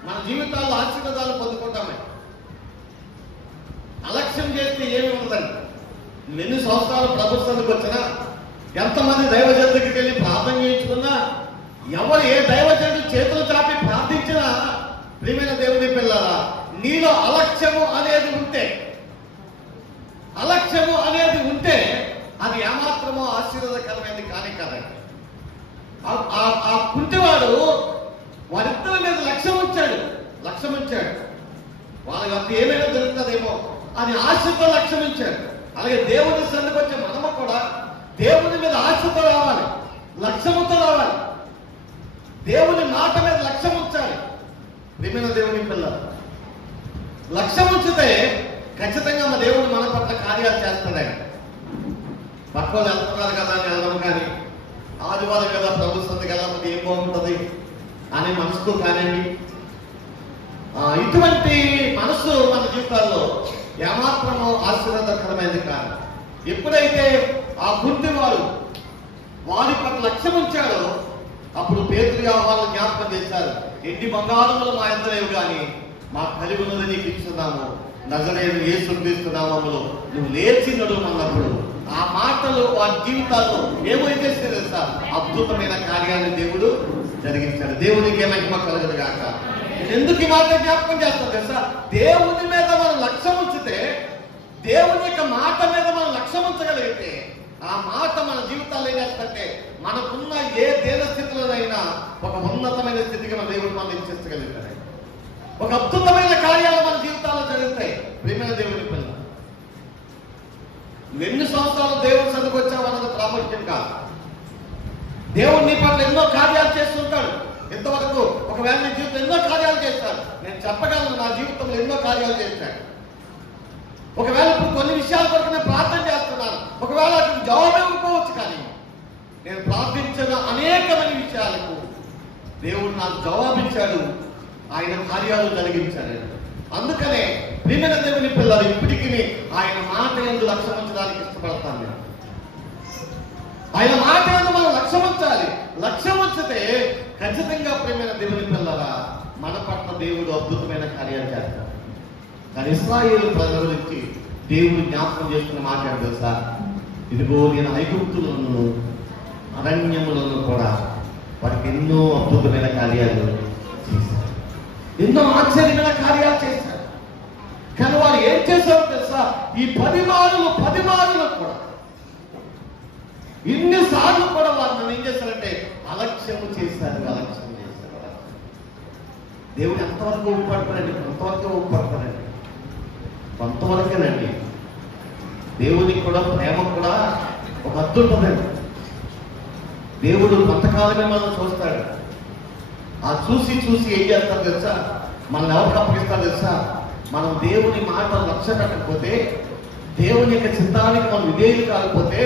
మన జీవితాల్లో ఆశీర్వాదాలు పొందుకుంటామే. అలక్ష్యం చేస్తే ఏమి ఉండదండి. నువ్వు ఎన్ని సంవత్సరాలు ప్రభుత్వానికి వచ్చినా, ఎంతమంది దైవజనుల దగ్గరికి వెళ్ళి ప్రార్థన చేయించుకున్నా, ఎవరు ఏ దైవజనుడు చేతులు చాపి ప్రార్థించినా, ప్రియమైన దేవుని పిల్లరా, నీలో అలక్ష్యము అనేది ఉంటే అది ఏమాత్రమో ఆశీర్వాదకరమైనది కానీ కాదండి. ఆ కుంటివాడు వారిద్దరి మీద లక్ష్యం ఉంచాడు. వాళ్ళ వద్ద ఏమైనా దొరుకుతుందేమో అని ఆశతో లక్ష్యం ఉంచాడు. అలాగే దేవుని సన్నిధికి వచ్చే మనము కూడా దేవుని మీద ఆశతో రావాలి, లక్ష్యముతో రావాలి. దేవుని మాట మీద లక్ష్యం ఉంచాలి. ప్రియమైన దేవుని పిల్లలు, లక్ష్యం ఉంచితే ఖచ్చితంగా మా దేవుడు మన పట్ల కార్యాలు చేస్తాడు. పక్కన వెళ్తున్నారు కదా అని వెళ్ళడం కానీ, ఆదివారం కదా ప్రభు సందికి వెళ్ళకపోతే ఏం బాగుంటుంది అని మనసుతో కానివ్వండి, ఇటువంటి మనసు మన జీవితాల్లో ఏమాత్రమో ఆశీర్వాదకరమైనది కాదు. ఎప్పుడైతే ఆ కుంటివాడు వారి పట్ల లక్ష్యం ఉంచాడో అప్పుడు పేతురు యోహాను జ్ఞాపకం చేశారు, ఎన్ని బంగారములు మా ఎంతలేవు కానీ మా కలిగి ఉన్నది నీకు ఇస్తున్నాము, నజరేయుడు యేసు క్రీస్తు నామములో నువ్వు లేచి నడుమన్నప్పుడు ఆ మాటలు వారి జీవితాల్లో ఏమైతే తెలుసా, అద్భుతమైన కార్యాన్ని దేవుడు జరిగించాడు. దేవునికి మహిమ కలుగును గాక. ఎందుకు ఈ మాట జ్ఞాపకం చేస్తాం తెలుసా, దేవుని మీద మనం లక్ష్యం ఉంచితే, దేవుని యొక్క మాట మీద మనం లక్ష్యం ఉంచగలిగితే ఆ మాట మన జీవితాల్లో ఏం చేస్తుంటే మనకున్న ఏ దేన స్థితిలోనైనా ఒక ఉన్నతమైన స్థితికి మన దేవుడు మనం ఇచ్చేయగలుగుతాడు. ఒక అద్భుతమైన కార్యాలు మన జీవితాల్లో జరుగుతాయి. ప్రియమైన దేవుని పిల్లలు, ఎన్ని సంవత్సరాలు దేవుని సన్నిధికి వచ్చావన్నది ప్రాముఖ్యం కాదు. దేవుడు నీ పట్ల ఎన్నో కార్యాలు చేస్తుంటాడు. ఇంతవరకు ఒకవేళ నీ జీవితం ఎన్నో కార్యాలు చేస్తాడు. నేను చెప్పగలను, నా జీవితంలో ఎన్నో కార్యాలు చేశాడు. ఒకవేళ ఇప్పుడు కొన్ని విషయాల కొరకు నేను ప్రార్థన చేస్తున్నాను, ఒకవేళ అతను జవాబు ఇవ్వకపోవచ్చు, కానీ నేను ప్రార్థించిన అనేకమైన విషయాలకు దేవుడు నాకు జవాబిచ్చాడు, ఆయన కార్యాలు జరిగించాడు. అందుకనే ప్రియమైన దేవుని పిల్లలు ఇప్పటికీ ఆయన మాట యందు లక్ష్యం ఉంచడానికి ఇష్టపడతాను నేను. ఆయన మాట యందు మనం లక్ష్యం ఉంచాలి. లక్ష్యం ఉంచితే ఖచ్చితంగా ప్రియమైన దేవుని పిల్లరా మన పట్ల దేవుడు అద్భుతమైన కార్యాలు చేస్తాడు. కానీ ఇశ్రాయేలు ప్రజల గురించి దేవుడు జ్ఞాపకం చేస్తున్న మాట తెలుసా, ఇదిగో నేను ఐగుప్తులను అరణ్యములను కూడా వారికి ఎన్నో అద్భుతమైన కార్యాలు చేశాను, ఎన్నో ఆశ్చర్యమైన కార్యాలు చేశారు. కానీ వారు ఏం చేశారో తెలుసా, ఈ 10 మారులు కూడా ఇన్నిసార్లు కూడా వారు నన్ను ఏం చేశారంటే అలక్ష్యము చేశారు. దేవుడు ఎంతవరకు ఊపడతాడండి, కొంతవరకేనండి. దేవునికి కూడా ప్రేమ కూడా ఒక హద్దు ఉంటుందండి. దేవుడు కొంతకాలమే మనం చూస్తాడు. ఆ చూసి ఏం చేస్తారు తెలుసా, మనం ఎవరికి అప్పగిస్తారు తెలుసా, మనం దేవుని మాట లక్ష్య పెట్టకపోతే, దేవుని యొక్క చిత్తానికి మనం విధేయులు కాకపోతే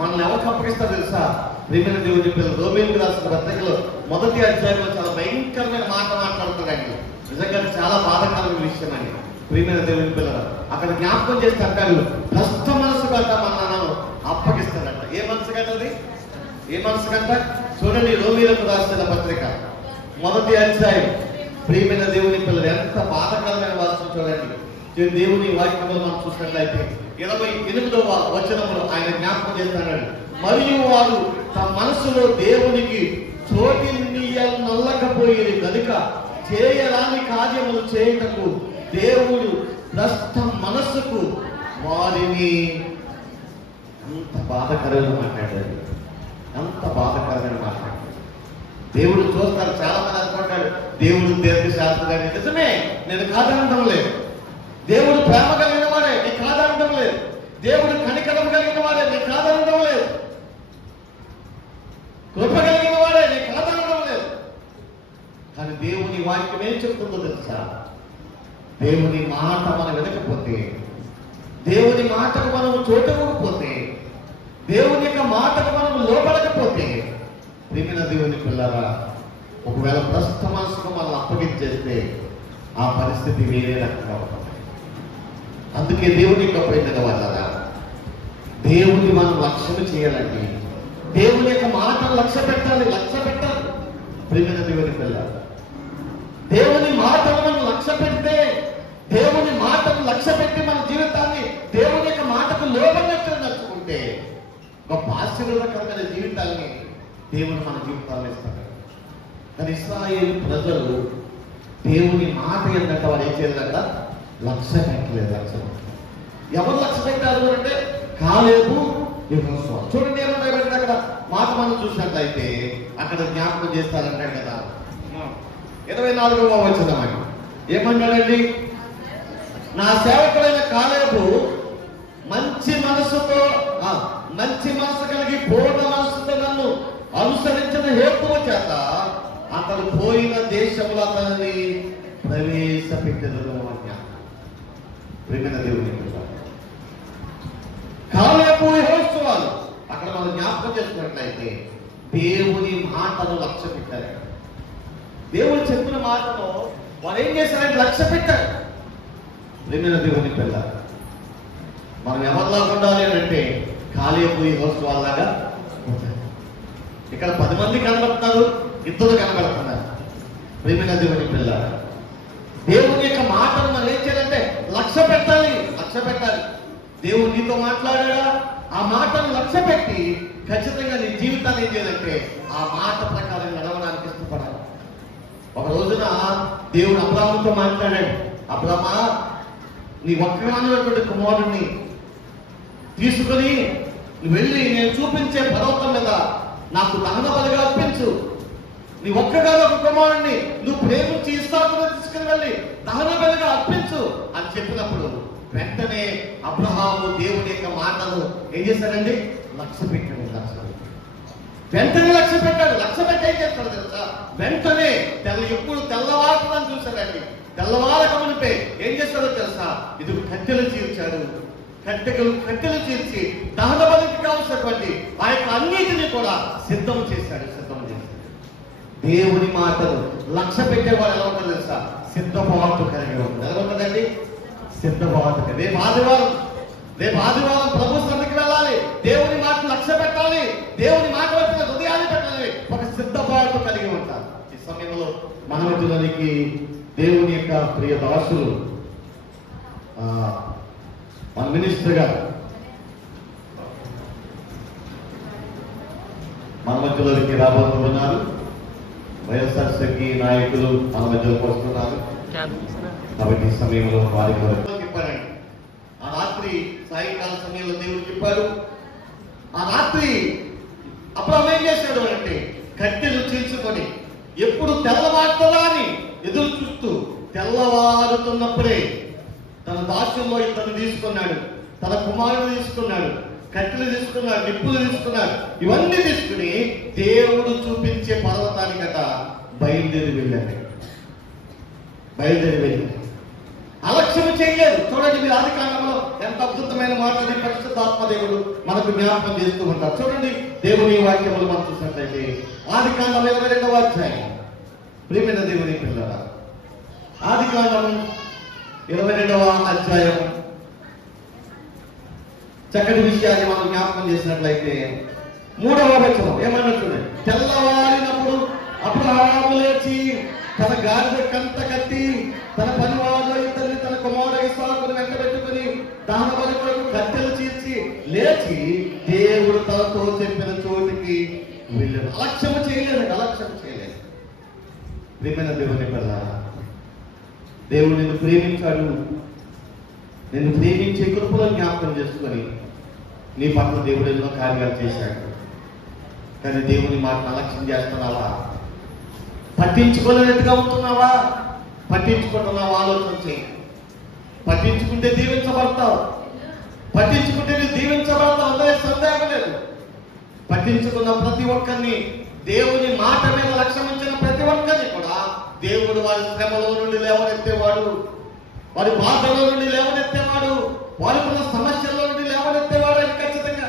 మనల్ని ఎవరికి అప్పగిస్తారు తెలుసా. ప్రియమైన దేవుని పిల్లలు, రోమీయులకు రాసిన పత్రికలో 1వ అధ్యాయంలో చాలా భయంకరమైన మాట మాట్లాడుతున్నారండి. నిజంగా చాలా బాధాకరమైన విషయం అండి. ప్రియమైన దేవుని పిల్లలు, అక్కడ జ్ఞాపకం చేస్తే అంటాడు, భ్రష్ట మనసు గంట మనను అప్పగిస్తాడంట. ఏ మనసు గంటది? ఏ మనసు గంట? చూడండి, రోమీయులకు రాసిన పత్రిక 1వ అధ్యాయం. ప్రియమైన దేవుని పిల్లలు, ఎంత బాధాకరమైన వాక్యం చూడండి. దేవుని వాక్యంలో మనం చూసినట్లయితే 28వ వచనంలో ఆయన జ్ఞాపకం చేస్తున్నాడు, మరియు వారు తమ మనసులో దేవునికి చోటినియన్న మోసపోయేది కనుక చేయరాని కార్యములు చేయటకు దేవుడు భ్రష్ట మనస్సుకు వారిని అంత బాధకరమైన మాట్లాడాడు. అంత బాధకరమైన మాట్లాడాడు. దేవుడు చూస్తాడు. చాలా మంది అనుకుంటాడు దేవుడు దీర్ఘశాస్త్రుడు. నిజమే, నేను కాదనడం లేదు. దేవుడు ప్రేమ కలిగిన వాడే, నేను కాదనడం లేదు. దేవుడు కనికరం కలిగిన వాడే, నేను కాదనడం లేదు. కృప కలిగిన వాడే, నేను కాదనడం లేదు. కానీ దేవుని వాక్యం ఏం చెప్తుందో తెలుసా? దేవుని మాట మనం వినకపోతే, దేవుని మాటకు మనం చోటివ్వకపోతే, దేవుని యొక్క మాటకు మనం లోపడకపోతే, ప్రియమైన దేవుని పిల్లరా, ఒకవేళ ప్రస్తుత మనసుకు మనం అప్పగించేస్తే ఆ పరిస్థితి వేరే రకంగా ఉంటుంది. అందుకే దేవుని యొక్క ప్రేమ వల్ల దేవుని మనం లక్ష్యం చేయాలండి. దేవుని యొక్క మాటను లక్ష్య పెట్టాలి. ప్రియమైన దేవుని పిల్ల, దేవుని మాటను మనం లక్ష్య పెడితే, దేవుని మాటను లక్ష్య పెట్టి మన జీవితాన్ని దేవుని యొక్క మాటకు లోబడినట్టు నడుచుకుంటే గొప్ప ఆశీర్వాదకరమైన జీవితాన్ని దేవుడు మన జీవితాల్లో ఇస్తాడు. కానీ ఇశ్రాయేలు ప్రజలు దేవుని మాట ఏంటంటే వారు ఏం చేయలేదంట? లక్ష్య పెట్టలేదు. ఎవరు లక్ష్య పెట్టారు అంటే కాలేబు, యెహోషువ. చూడండి ఏమన్నా పెట్టిన అక్కడ మాట మనం చూసినట్లయితే అక్కడ జ్ఞాపకం చేస్తారంటాడు కదా. 24వ వచనం ఏమన్నాడండి? నా సేవకుడైన కాలేబు మంచి మనసు కలిగి పూర్ణ మనసుతో నన్ను అనుసరించిన హేతువు చేత అతడు పోయిన దేశంలో అతనిని ప్రవేశపెట్టెదను అన్నా. ప్రియమైన దేవుని కాలేబు, యెహోషువలు అక్కడ మనం జ్ఞాపకం చేసుకున్నట్లయితే దేవుని మాటను లక్ష్య పెట్టారు. దేవుడు చెప్పిన మాటను వారు ఏం చేశారంటే లక్ష్య పెట్టారు. ప్రియమైన దేవుని పిల్ల, మనం ఎవరిలాగా ఉండాలి అంటే కాలేబు, యెహోషువలాగా ఉండాలి. ఇక్కడ 10 మంది కనబడుతున్నారు, 2 కనబడుతున్నారు. ప్రియమైన దేవుని పిల్ల, దేవుని యొక్క మాటను మనం ఏం చేయాలంటే లక్ష్య పెట్టాలి. దేవుడు నీతో మాట్లాడా, ఆ మాటను లక్ష్య పెట్టి ఖచ్చితంగా నీ జీవితాన్ని ఏం చేయాలంటే ఆ మాట ప్రకారం నడవడానికి ఇష్టపడాలి. ఒక రోజున దేవుడు అబ్రాహాముతో మాట్లాడాడు. అబ్రామా, నీ ఒక్కగానటువంటి కుమారుడిని తీసుకుని నువ్వు వెళ్ళి నేను చూపించే పర్వతం మీద నాకు దహన బలిగా అర్పించు. నీ ఒక్కగానో ఒక కుమారుడిని నువ్వు ప్రేమించి ఇస్సాకును తీసుకుని వెళ్ళి దహన బలిగా అర్పించు అని చెప్పినప్పుడు వెంటనే అబ్రహాము దేవుని యొక్క మాటను ఏం చేశాడండి? లక్ష్య పెట్టాడు. వెంటనే లక్ష్య పెట్టాడు. లక్ష్య పెట్టి ఏం చేస్తాడు తెలుసా? వెంటనే ఎప్పుడు తెల్లవారుతుందని చూశాడండి. తెల్లవారకమునిపై ఏం చేస్తాడో తెలుసా? ఇది కట్టెలు చీల్చాడు. కట్టెలు చీల్చి దహన బలికి కావాల్సినటువంటి ఆ యొక్క అన్నిటిని కూడా సిద్ధం చేశాడు. దేవుని మాటలు లక్ష్య పెట్టేవాడు ఎలా ఉంటుందో తెలుసా? సిద్ధపాటు కలిగి ఉంటుంది. ఎలా ఉంటుందండి? సిద్ధపాటు. రేపు ఆదివారం ప్రభు సన్నిధికి వెళ్ళాలి. దేవుని మాట లక్ష్య పెట్టాలి. దేవుని మాట వచ్చిన హృదయాన్ని పెట్టాలి. ఒక సిద్ధపాటు కలిగి ఉంటారు. ఈ సమయంలో మన మధ్యలోనికి దేవుని యొక్క ప్రియ దాసులు మన మినిస్టర్ గారు మన మధ్యలోకి రాబోతున్నారు. వైఎస్ఆర్సీపీ నాయకులు మన మధ్యలోకి వస్తున్నారు. కాబట్టి ఈ సమయంలో వారి చెప్పారండి. ఆ రాత్రి సాయంకాల సమయంలో దేవుడు చెప్పాడు. ఆ రాత్రి అబ్రాహాము ఏం చేశాడు అంటే కట్టెలు చీల్చుకొని ఎప్పుడు తెల్లవారుతుందా అని ఎదురు చూస్తూ తెల్లవారుతున్నప్పుడే తన దాస్యంలో ఇతను తీసుకున్నాడు, తన కుమారుడు తీసుకున్నాడు, కట్టెలు తీసుకున్నాడు, నిప్పులు తీసుకున్నాడు. ఇవన్నీ తీసుకుని దేవుడు చూపించే పర్వతానికట బయలుదేరి వెళ్ళాడు. అలక్ష్యం చేయలేదు. చూడండి, మీరు ఆదికాండంలో ఎంత అద్భుతమైన మాటని పరిశుద్ధాత్మ దేవుడు మనకు జ్ఞాపకం చేస్తూ ఉంటారు. చూడండి, దేవుని వాక్యములు మనం చూసినట్లయితే ఆదికాండం 22వ అధ్యాయం. ప్రియమైన దేవుని పిల్లల, ఆదికాండం 22వ అధ్యాయం చక్కటి విషయాన్ని మనం జ్ఞాపకం చేసినట్లయితే 3వ వచనం ఏమన్నట్టు, తెల్లవారినప్పుడు అబ్రహాము లేచి తన గాడిద కంట కట్టి తన పనివారిలో ఇతరుని తన కుమారుడు ఇస్సాకును వెంటబెట్టుకుని దహన బలి కొరకు కట్టెలు చీల్చి లేచి దేవుడు తనతో చెప్పిన చోటికి వెళ్ళాడు. అలక్ష్యం చేయలేదు. ప్రియమైన దేవుని పిల్లారా, దేవుడు నిన్ను ప్రేమించాడు. నిన్ను ప్రేమించే కృపలను జ్ఞాపకం చేసుకొని నీ పట్ల దేవుడు ఎన్నో కార్యాలు చేశాడు. కానీ దేవుని మాట అలక్ష్యం చేస్తున్నావా? పట్టించుకోలేనట్టుగా ఉంటున్నావా? పట్టించుకుంటున్నావా? ఆలోచన చేయి. పట్టించుకుంటే దీవించబడతావు. పట్టించుకుంటే నువ్వు దీవించబడతావు, అందులో సందేహం లేదు. పట్టించుకున్న ప్రతి ఒక్కరిని, దేవుని మాట మీద లక్ష్యం ఉంచిన ప్రతి ఒక్కరిని కూడా దేవుడు వారి శ్రమలో నుండి లేవనెత్తేవాడు, వారి బాధలో నుండి లేవనెత్తేవాడు, వారికున్న సమస్యల్లో నుండి లేవనెత్తేవాడు. అని ఖచ్చితంగా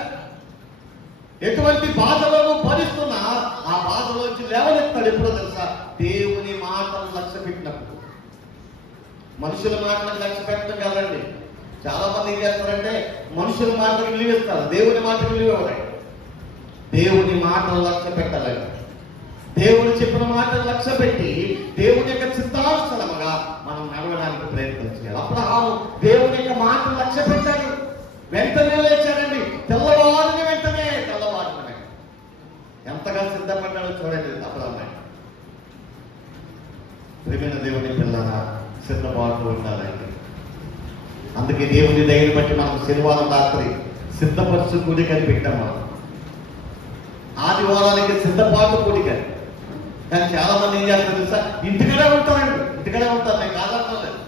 ఎటువంటి బాధలను భరిస్తున్నా ఆ బాధలోంచి లేవనెత్తాడు. ఎప్పుడో తెలుసా? దేవుని మాటను లక్ష్య పెట్టినప్పుడు. మనుషుల మాటలకు లక్ష్య పెట్టడం కాదండి. చాలా మంది ఏం చేస్తారంటే మనుషుల మాటకు విలువిస్తారు, దేవుని మాటకు విలువ ఇవ్వరు. దేవుని మాటను లక్ష్య పెట్టాలని, దేవుడు చెప్పిన మాటను లక్ష్య పెట్టి దేవుని యొక్క చిత్తానుసారముగా మనం నడవడానికి ప్రయత్నం చేయాలి. అబ్రహాము దేవుని యొక్క మాటను లక్ష్య పెట్టాడు. వెంటనే లేచాడండి. తెల్లవారిన వెంటనే ఎంతగా సిద్ధపడ్డాడో చూడండి అబ్రహాము. ప్రియమైన దేవుని పిల్లల సిద్ధపాటు ఉండాలండి. అందుకే దేవుని దయని బట్టి మనం శనివారం రాత్రి సిద్ధపరచు కూడికని పెట్టాము. ఆదివారానికి సిద్ధపాటు కూడికని. కానీ చాలా మంది ఏం చేస్తారు తెలుసా? ఇంటికడే ఉంటారండి. ఇంటికడే ఉంటారు, నేను కాదంటలేదు.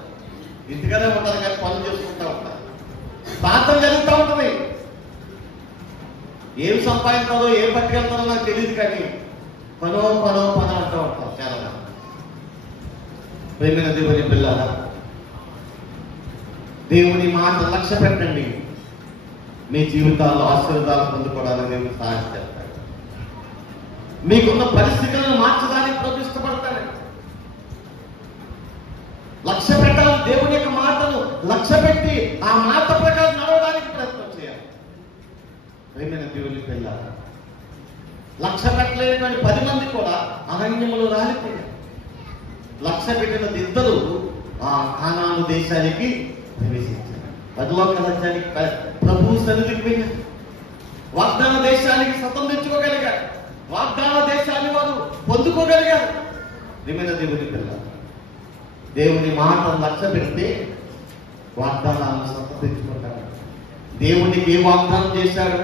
ఇంటికడే ఉంటారు కానీ పనులు చేసుకుంటూ ఉంటారు. ప్రాంతం జరుగుతూ ఉంటుంది. ఏం సంపాదించాలో ఏం పట్టుకెళ్తారో నాకు తెలియదు, కానీ పనో అంటూ ఉంటాం చాలా మంది. ప్రేమైన దేవుని పిల్లల, దేవుని మాట లక్ష్య పెట్టండి. మీ జీవితాల్లో ఆశీర్వాదాలు పొందుకోవడానికి దేవుడు సహాయం చేస్తాడు. మీకున్న పరిస్థితులను మార్చడానికి ప్రభు ఇష్టపడతాడు. లక్ష్య పెట్టాలి. దేవుని యొక్క మాటను లక్ష్య పెట్టి ఆ మాట ప్రకారం నడవడానికి ప్రయత్నం చేయాలి. ప్రేమైన దేవుని పిల్లల, లక్ష్య పెట్టలేనటువంటి 10 మంది కూడా అరణ్యములో రాలిపోయారు. లక్ష్య పెట్టిన ఇద్దరు ఆ కానాను దేశానికి ప్రవేశించారు. 10వ రాజ్యానికి ప్రభు సన్నిధికి వెళ్ళారు. వాగ్దాన దేశానికి స్వతంత్రించుకోగలిగారు. వాగ్దాన దేశాన్ని వారు పొందుకోగలిగారు. ప్రియమైన దేవుని పిల్లల, దేవుని మాటను లక్ష్య పెడితే వాగ్దానాలను స్వతంత్రించుకుంటారు. దేవునికి ఏ వాగ్దానం చేశాడు,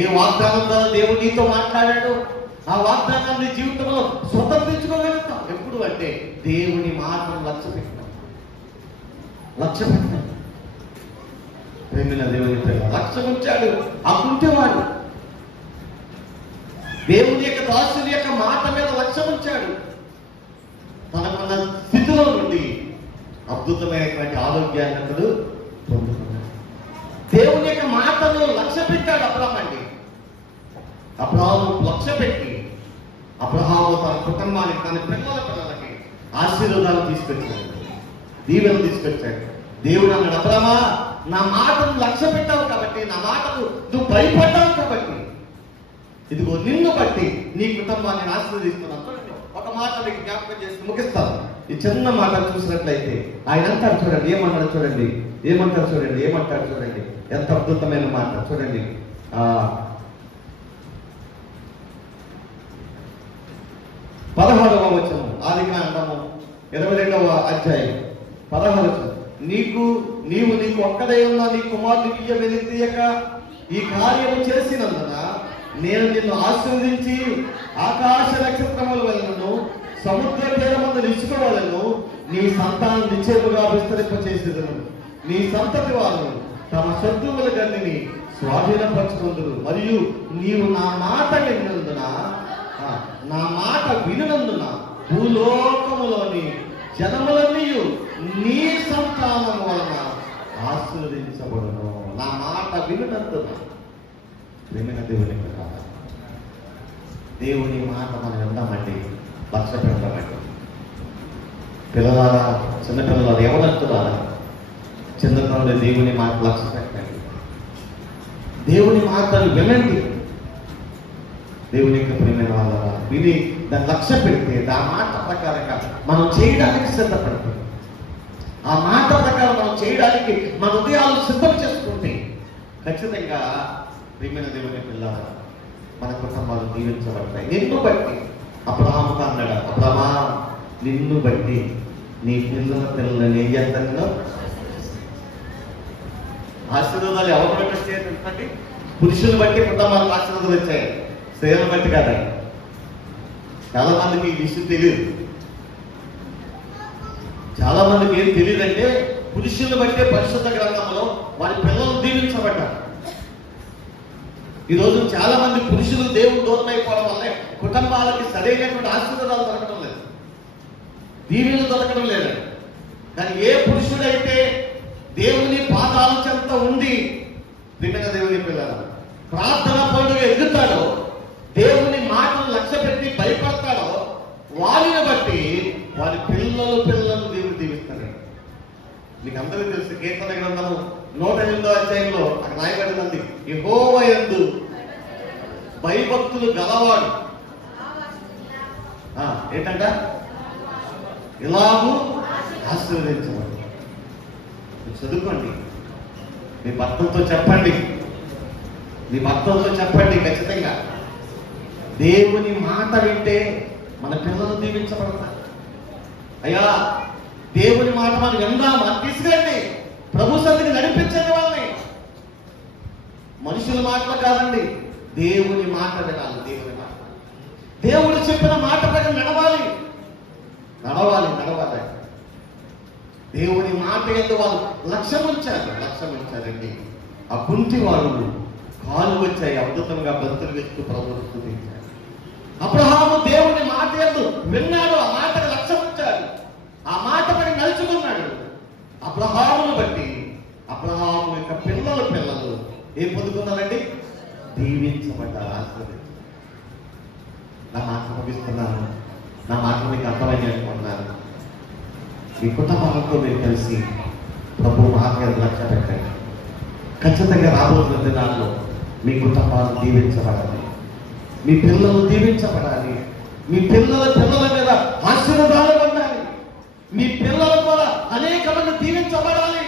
ఏ వాగ్దానం ద్వారా దేవుడు నీతో మాట్లాడాడు, ఆ వాగ్దానాన్ని జీవితంలో స్వతంత్రించుకోగలుగుతాం. ఎప్పుడు అంటే దేవుని మాటను లక్ష్య పెట్టినాం. ప్రేమైన దేవుని పిల్లల, లక్ష్యం ఉంచాడు. అప్పుంటేవాడు దేవుని యొక్క దాసుని యొక్క మాట మీద లక్ష్యం ఉంచాడు. తనకున్న స్థితిలో నుండి అద్భుతమైనటువంటి ఆరోగ్యాన్ని అతడు పొందుకున్నాడు. దేవుని యొక్క మాటను లక్ష్య పెట్టాడు అబ్రహాము అండి. అబ్రహాము లక్ష్య పెట్టి అబ్రహాము తన కుటుంబానికి, తన పిల్లలకి ఆశీర్వాదాలు తీసుకొచ్చాడు, దీవెనలు తీసుకొచ్చాడు. దేవుడు అన్నాడు, అబ్రహామా, నా మాటను లక్ష్య పెట్టావు కాబట్టి, నా మాటకు నువ్వు భయపడ్డావు కాబట్టి, ఇదిగో నిన్ను బట్టి నీ కుటుంబాన్ని ఆశీర్వదిస్తున్నాను. ఒక మాట మీకు జ్ఞాపకం చేసి ముగిస్తాను. ఈ చిన్న మాట చూసినట్లయితే ఆయన అంటారు చూడండి, ఏమంటారు చూడండి, ఏమంటారు చూడండి, ఎంత అద్భుతమైన మాట చూడండి. 16వ వచనం, ఆదికాండము 22వ అధ్యాయం 16వ వచనం. నీవు నీకు ఒక్కదై ఉన్న నీ కుమారుడికి వెలితీయక ఈ కార్యము చేసినందున నేను నిన్ను ఆశీర్వదించి ఆకాశ నక్షత్రముల వలనను సముద్ర తీరమందు ఇసుక వలన నీ సంతానం నిశ్చయముగా విస్తరింపచేసేదను. నీ సంతతి వారు తమ శత్రువుల గన్నిని స్వాధీనపరచుకుందురు. మరియు నీవు నా మాట వినునందున భూలోకములోని జనములన్నీ నీ సంతానం వలన ఆశీర్వదించబడును. నా మాట వినునందున. ప్రేమైన దేవుని ప్రకారం దేవుని మాట మనం విందామండి, లక్ష్య పెడతామండి. పిల్లలారా, చిన్నపిల్లలు ఎవరంటున్నారా? చిన్నతనంలో దేవుని మాట లక్ష్య పెట్టండి. దేవుని మాటను వినండి. దేవుని యొక్క ప్రేమైన వాళ్ళ విని దాన్ని లక్ష్య పెడితే ఆ మాట ప్రకారంగా మనం చేయడానికి సిద్ధపడతాం. ఆ మాట ప్రకారం మనం చేయడానికి మన హృదయాలు సిద్ధం చేసుకుంటే ఖచ్చితంగా ప్రియమైన దేవుని పిల్లల మన కుటుంబాలు దీవించబడతాయి. నిన్ను బట్టి అబ్రహాముతో అన్నాడు, అబ్రహమా నిన్ను బట్టి నీ పిల్లలని ఏం చేస్తాను? ఆశీర్వాదాలు ఎవరు బట్టి వచ్చాయి? పురుషులు బట్టి కుటుంబాలకు ఆశీర్వాదాలు వచ్చాయి, స్త్రీలను బట్టి కదా. చాలా మందికి ఈ విషయం తెలియదు. చాలా మందికి ఏం తెలియదంటే పురుషులను బట్టే పరిశుద్ధ గ్రంథంలో వారి పిల్లలు దీవించబడ్డారు. ఈరోజు చాలా మంది పురుషులు దేవుడు దూరం అయిపోవడం వల్లే కుటుంబాలకి సరైనటువంటి ఆశీర్వాదాలు దొరకడం లేదు, దీవెనలు దొరకడం లేదండి. కానీ ఏ పురుషుడైతే దేవుని పాదాల చెంత ఉండి విన్న దేవుని పిల్లలు ప్రార్థన పండుగ ఎదుగుతాడో, దేవుని మాటలు లక్ష్య పెట్టి భయపడతాడో, వారిని బట్టి వారి పిల్లలు దేవుడు దీవిస్తాడు. మీకు అందరికీ తెలుసు కీర్తన గ్రంథము 108వ అధ్యాయంలో అక్కడ రాయబడినది, యెహోవా యందు భయభక్తులు గలవాడు ఏంటంట? ఇలాగూ ఆశీర్వదించవాడు. చదువుకోండి, మీ భర్తలతో చెప్పండి, మీ భర్తలతో చెప్పండి ఖచ్చితంగా. దేవుని మాట వింటే మన పిల్లలు దీవించబడతారు. అయ్యా దేవుని మాట మనం విందాం అని తీసుకెళ్ళండి, ప్రభు సన్నిధికి నడిపించండి వాళ్ళని. మనుషుల మాటలు కాదండి, దేవుని మాట వినాలి. దేవుని మాట, దేవుడు చెప్పిన మాట ప్రకారం నడవాలి. దేవుని మాట ఎందు వాళ్ళు లక్ష్యం ఉంచారండి. ఆ కుంటి వాడు కాలు వచ్చాయి, అద్భుతంగా బంతులు వేస్తూ ప్రభువును స్తుతించారు. అబ్రహాము దేవుని మాట ఎందు విన్నాడు, ఆ మాటకు లక్ష్యం ఉంచాడు, ఆ మాట పడి నడుచుకున్నాడు. అబ్రహామును బట్టి అబ్రహాము యొక్క పిల్లలు ఏం పొందుకున్నారండి? దీవించబడ్డారు, ఆశీర్వదించారు. నా మాట ముగిస్తున్నాను, నా మాట మీకు అర్థమైంది అనుకుంటున్నాను. మీ కుటుంబాలతో మీరు కలిసి ప్రభు మాట లక్ష్య పెట్టండి. ఖచ్చితంగా రాబోతున్న దినాల్లో మీ కుటుంబాలు దీవించబడాలి, మీ పిల్లలు దీవించబడాలి, మీ పిల్లల మీద ఆశీర్వాదాలు ఉండాలి, మీ పిల్లల ద్వారా అనేక మంది దీవించబడాలి,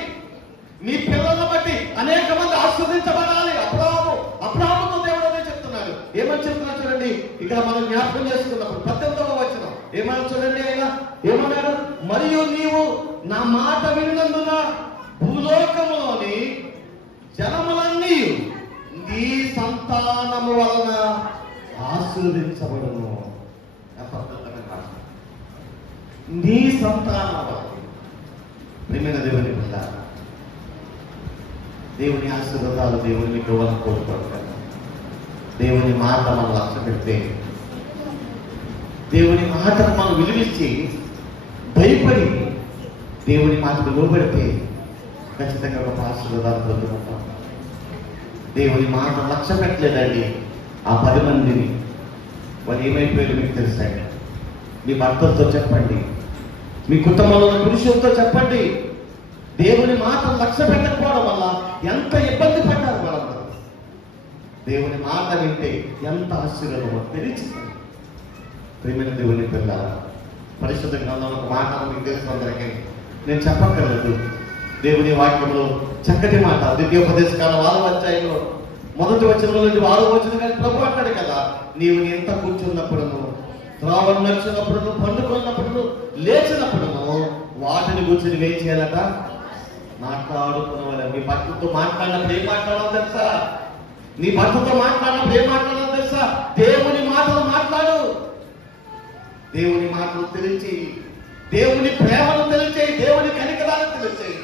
మీ పిల్లలను బట్టి అనేక మంది ఆశీర్వదించబడాలి. అబ్రహాముతో దేవుడు అదే చెప్తున్నాడు. ఏమని చెప్తున్నాడు చూడండి, ఇక్కడ మనం జ్ఞాపకం చేసుకున్నప్పుడు 18వ వచనం ఏమని చూడండి. ఆయన ఏమన్నాడు? మరియు నీవు నా మాట విన్నందున భూలోకములోని జనములన్నీ నీ సంతానము వలన ఆశీర్వదించబడును. నీ సంతానం వలన. ప్రియమైన దేవుని బిడ్డ, దేవుని ఆశీర్వాదాలు దేవుని మీకు ఇవ్వాలని కోరుకుంటారు. దేవుని మాట మనం లక్ష్య పెడితే, దేవుని మాటను మనం విలువించి భయపడి దేవుని మాటకు లోబడితే ఖచ్చితంగా ఒక ఆశీర్వాదాలు పొందుకుంటాం. దేవుని మాట లక్ష్య పెట్టలేదండి. ఆ 10 మందిని వాళ్ళు ఏమైపోయారు మీకు తెలుసండి. మీ భర్తలతో చెప్పండి, మీ కుటుంబంలో పురుషులతో చెప్పండి, దేవుని మాట లక్ష్య పెట్టకపోవడం వల్ల ఎంత ఇబ్బంది పడ్డారు వాళ్ళందరూ. దేవుని మాట వింటే ఎంత ఆశీర్వాదమో తెలిసింది. ప్రియమైన దేవుని పిల్ల, పరిశుద్ధ గ్రంథంలో ఒక మాట మీకు తెలుసు అందరికీ, నేను చెప్పక్కర్లేదు. దేవుని వాక్యంలో చక్కటి మాట, ద్వితీయోపదేశకాండం 6వ అధ్యాయంలో 1వ వచనంలో నుంచి 6వ వచనం కానీ ప్రభు అంటాడు కదా, నీవు ఎంత కూర్చున్నప్పుడును, త్రావణ నడిచినప్పుడును, పండుకున్నప్పుడును, లేచినప్పుడును వాటిని గురించి ఏం చేయాలట? మాట్లాడుకున్న. మీ భర్తతో మాట్లాడినప్పుడు ఏం మాట్లాడాలో తెలుసా? నీ భర్తతో మాట్లాడినప్పుడు ఏం మాట్లాడాలో తెలుసా? దేవుని మాటలు మాట్లాడు. దేవుని మాటలు తెలిసి, దేవుని ప్రేమను తెలిచేయి, దేవుని కనికరాన్ని తెలిచేయి,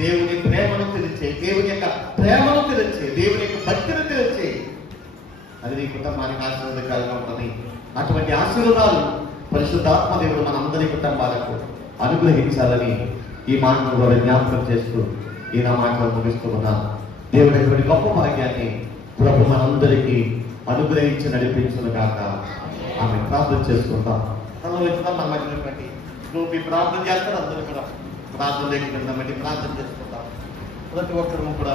దేవుని ప్రేమను తెలిచేయి, దేవుని యొక్క ప్రేమను తెలిచేయి, దేవుని యొక్క భక్తిని తెలిచేయి. అది నీ కుటుంబానికి ఆశీర్వాదకరంగా ఉంటుంది. అటువంటి ఆశీర్వాదాలు పరిశుద్ధాత్మ దేవుడు మన అందరి కుటుంబాలకు అనుగ్రహించాలని ఈ మాటల ద్వారా జ్ఞాపకం చేస్తూ ఈ నా మాటలు ముగిస్తూ ఉన్నాను. దేవుడు అటువంటి గొప్ప భాగ్యాన్ని ప్రభు మనందరికీ అనుగ్రహించి నడిపించును కాక. ఆమె ప్రార్థన చేసుకుంటాం. మన మధ్యలో బట్టి నువ్వు ప్రార్థన చేస్తారు, అందరూ కూడా ప్రార్థన లేకుండా బట్టి ప్రార్థన చేసుకుంటాం. ప్రతి ఒక్కరు కూడా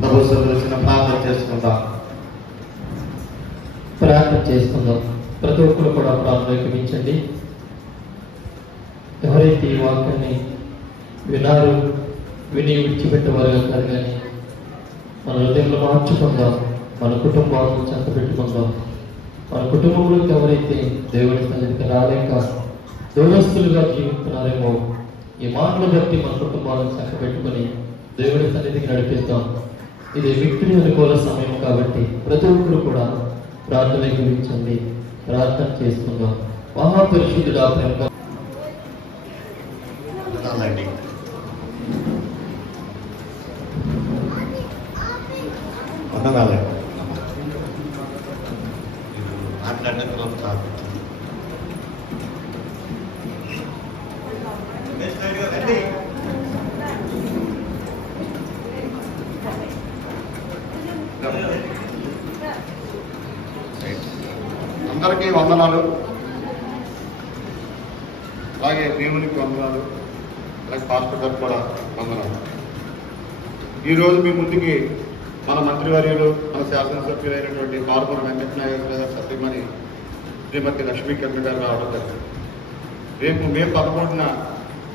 ప్రభు వచ్చిన ప్రార్థన చేసుకుందాం. ప్రతి ఒక్కరు కూడా ప్రార్థన ఏకమించండి. ఎవరైతే ఈ వాక్యాన్ని వినారు, విని విడిచిపెట్టేవారుగా కాదు, కానీ మన హృదయంలో మార్చుకుందాం, మన కుటుంబాలను చెంత పెట్టుకుందాం. మన కుటుంబంలోకి ఎవరైతే దేవుని సన్నిధికి రాలేక దూరస్తులుగా జీవిస్తున్నారేమో ఈ మాటలు బట్టి మన కుటుంబాలను చక్కబెట్టుకుని దేవుడి సన్నిధికి నడిపిస్తాం. ఇది విక్టరీ అనుకూల సమయం కాబట్టి ప్రతి ఒక్కరు కూడా ప్రార్థన గురించండి, ప్రార్థన చేసుకుందాం. మహాపరిశుద్ధుడా ప్రేమ అందరికీ వందనాలు. అలాగే దేవునికి వందనాలు. అలాగే పాస్టర్ గారికి కూడా వందనాలు. ఈరోజు మీ ముందుకి మన మంత్రివర్యులు, మన శాసనసభ్యులైనటువంటి కారుమూరి వెంకటనాయక గారు సత్యమణి శ్రీమతి లక్ష్మీకరణ గారు రావడం జరిగింది. రేపు మే 11న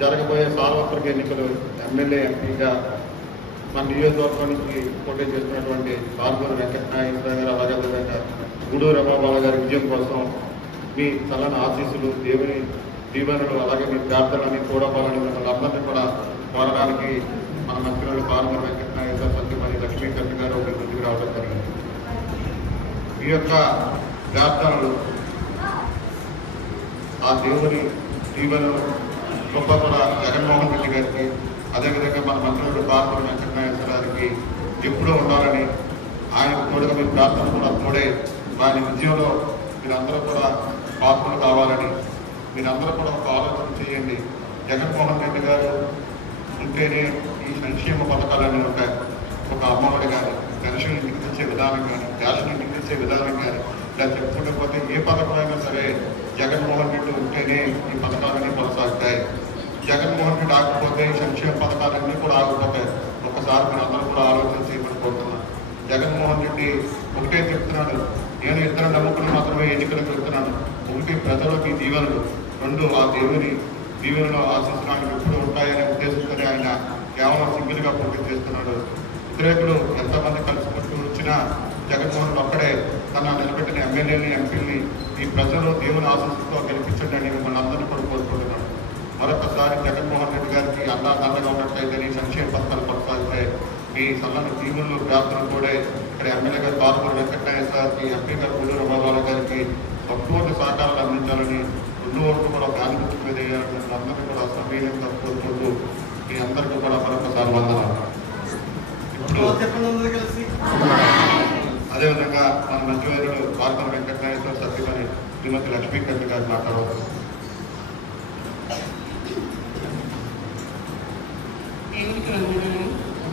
జరగబోయే సార్వత్రిక ఎన్నికలు ఎమ్మెల్యే, ఎంపీగా మన నియోజకవర్గం నుంచి పోటీ చేస్తున్నటువంటి కారుమూరి వెంకటనాయక గారు, అలాగే విధంగా గూడూరు రమాబాబు గారి విజయం కోసం మీ చల్లని ఆశీస్సులు, దేవుని దీవెనలు, అలాగే మీ ప్రార్థనలని కూడపాలని మిమ్మల్ని అందరినీ కూడా కోరడానికి మన మంత్రులు కారుమూరి వెంకటనాయక గారు, సత్యమణి లక్ష్మీకరణ గారు మీ ముందుకు రావడం జరిగింది. ఈ యొక్క ప్రార్థనలు ఆ దేవుని దీవెనలు గొప్ప కూడా జగన్మోహన్ రెడ్డి గారికి, అదేవిధంగా మన మంత్రులు కారుమూరి వెంకటనాయక గారికి ఎప్పుడూ ఉండాలని, ఆయనకు తోడుగా మీ ప్రార్థన కూడా తోడే వారి విజయంలో మీరందరూ కూడా పాత్రలు కావాలని మీరందరూ కూడా ఒక ఆలోచన చేయండి. జగన్మోహన్ రెడ్డి గారు ఉంటేనే ఈ సంక్షేమ పథకాలన్నీ ఉంటాయి. ఒక అమ్మఒడి కానీ, పెన్షన్ ఇంటికి తెచ్చే విధానం కానీ, గ్యాస్ ఇంటికి తెచ్చే విధానం కానీ, ఇలా చెప్పుకుంటూ పోతే ఏ పథకమైనా సరే జగన్మోహన్ రెడ్డి ఉంటేనే ఈ పథకాలన్నీ కొనసాగుతాయి. జగన్మోహన్ రెడ్డి ఆగిపోతే ఈ సంక్షేమ పథకాలన్నీ కూడా ఆగిపోతాయి. ఒకసారి మీరు అందరూ కూడా ఆలోచన చేయమని కోరుతున్నాను. జగన్మోహన్ రెడ్డి ఒకటే చెప్తున్నాడు, నేను ఇద్దరు నమ్ముకుని మాత్రమే ఎన్నికలకు వెళ్తున్నాను. ఒకటి ప్రజలకి దీవెనలు, రెండు ఆ దేవుని దీవెనలో ఆశించడానికి ఎప్పుడు ఉంటాయనే ఉద్దేశంతోనే ఆయన కేవలం సింగిల్గా పోటీ చేస్తున్నాడు. వ్యతిరేకులు ఎంతమంది కలుసుకుంటూ వచ్చినా జగన్మోహన్ ఒక్కడే తన నిలబెట్టిన ఎమ్మెల్యేని, ఎంపీని ఈ ప్రజలు దేవుని ఆశీస్సుతో గెలిపించండి అని మిమ్మల్ని అందరినీ కూడా కోరుకుంటున్నాడు. మరొకసారి జగన్మోహన్ రెడ్డి గారికి అండగా ఉన్నట్లయితే ఈ సంక్షేమ పథకాలు కొనసాగుతాయి. మీ సల్లని దీవులు ప్రార్థనలు కూడా ఇక్కడ ఎమ్మెల్యే గారు కారుమూరి వెంకటనాయక గారికి, ఎంపీ గారు గూడూరు రమాబాబు గారికి సంపూర్ణ సహకారాలు అందించాలని, 2 ఓట్లు కూడా ఒక ఆనుభూతి మీద వేయాలని అందరినీ కూడా సమయంగా కోరుకుంటూ మీ అందరికీ కూడా మరొకసారి వందనాలు. ఇప్పుడు అదేవిధంగా మన మంత్రివర్యులు కారుమూరి వెంకటనాయక గారు, సత్యమణి శ్రీమతి లక్ష్మీకరణ గారు మాట్లాడవచ్చు. దేవునికి వందనాలు.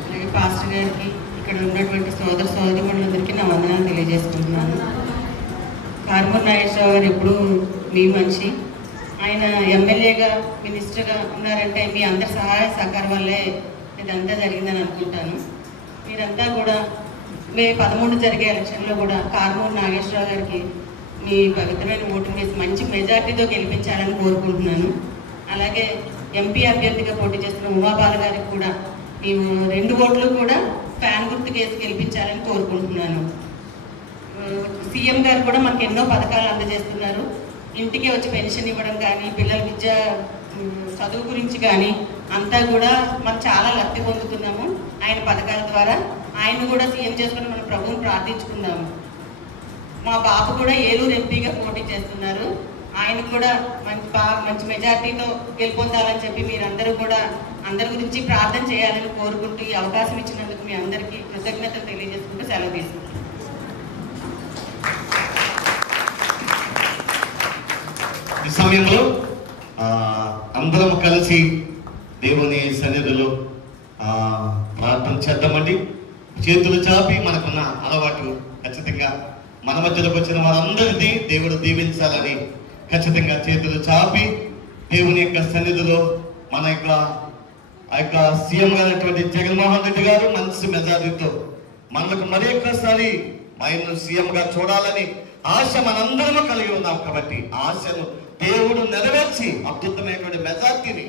అలాగే పాస్టర్ గారికి, ఇక్కడ ఉన్నటువంటి సోదరులందరికీ నా వందనాలు తెలియజేసుకుంటున్నాను. కారుమూరి నాగేశ్వరరావు గారు ఎప్పుడు మీ మనిషి. ఆయన ఎమ్మెల్యేగా, మినిస్టర్గా ఉన్నారంటే మీ అందరి సహాయ సహకారం వల్లే ఇదంతా జరిగిందని అనుకుంటాను. మీరంతా కూడా మే 13 జరిగే ఎలక్షన్లో కూడా కారుమూరి నాగేశ్వరరావు గారికి మీ పవిత్రమైన ఓటు వేసి మంచి మెజార్టీతో గెలిపించాలని కోరుకుంటున్నాను. అలాగే ఎంపీ అభ్యర్థిగా పోటీ చేస్తున్న ఉమాబాల గారికి కూడా మేము 2 ఓట్లు కూడా ఫ్యాన్ గుర్తు కేసు గెలిపించాలని కోరుకుంటున్నాను. సీఎం గారు కూడా మనకు ఎన్నో పథకాలు అందజేస్తున్నారు. ఇంటికి వచ్చి పెన్షన్ ఇవ్వడం కానీ, పిల్లల విద్య చదువు గురించి కానీ అంతా కూడా మనం చాలా లబ్ధి పొందుతున్నాము ఆయన పథకాల ద్వారా. ఆయన కూడా సీఎం చేసుకుని మన ప్రభువుని ప్రార్థించుకుందాము. మా బాబు కూడా ఏలూరు ఎంపీగా పోటీ చేస్తున్నారు. ఆయన కూడా మంచి మెజార్టీతో గెలుపొందాలని చెప్పి మీరందరూ కూడా అందరి గురించి ప్రార్థన చేయాలని కోరుకుంటూ ఈ అవకాశం ఇచ్చినందుకు మీ అందరికీ కృతజ్ఞతలు తెలియజేసుకుంటూ సెలవు తీసుకుంటాం. ఈ సమయంలో అందరం కలిసి దేవుని సన్నిధిలో ప్రార్థన చేద్దామండి. చేతులు చాపి మనకున్న అలవాటు ఖచ్చితంగా మన మధ్యలోకి వచ్చిన వారందరినీ దేవుడు దీవించాలని ఖచ్చితంగా చేతులు చాపి దేవుని యొక్క సన్నిధిలో మన యొక్క సీఎం గారైనటువంటి జగన్మోహన్ రెడ్డి గారు మంచి మెజారిటీతో మనకు మరి ఒక్కసారి ఆయన్ను సీఎంగా చూడాలని ఆశ మనందరము కలిగి ఉన్నాం. కాబట్టి ఆశను దేవుడు నెరవేర్చి అద్భుతమైనటువంటి మెజార్టీని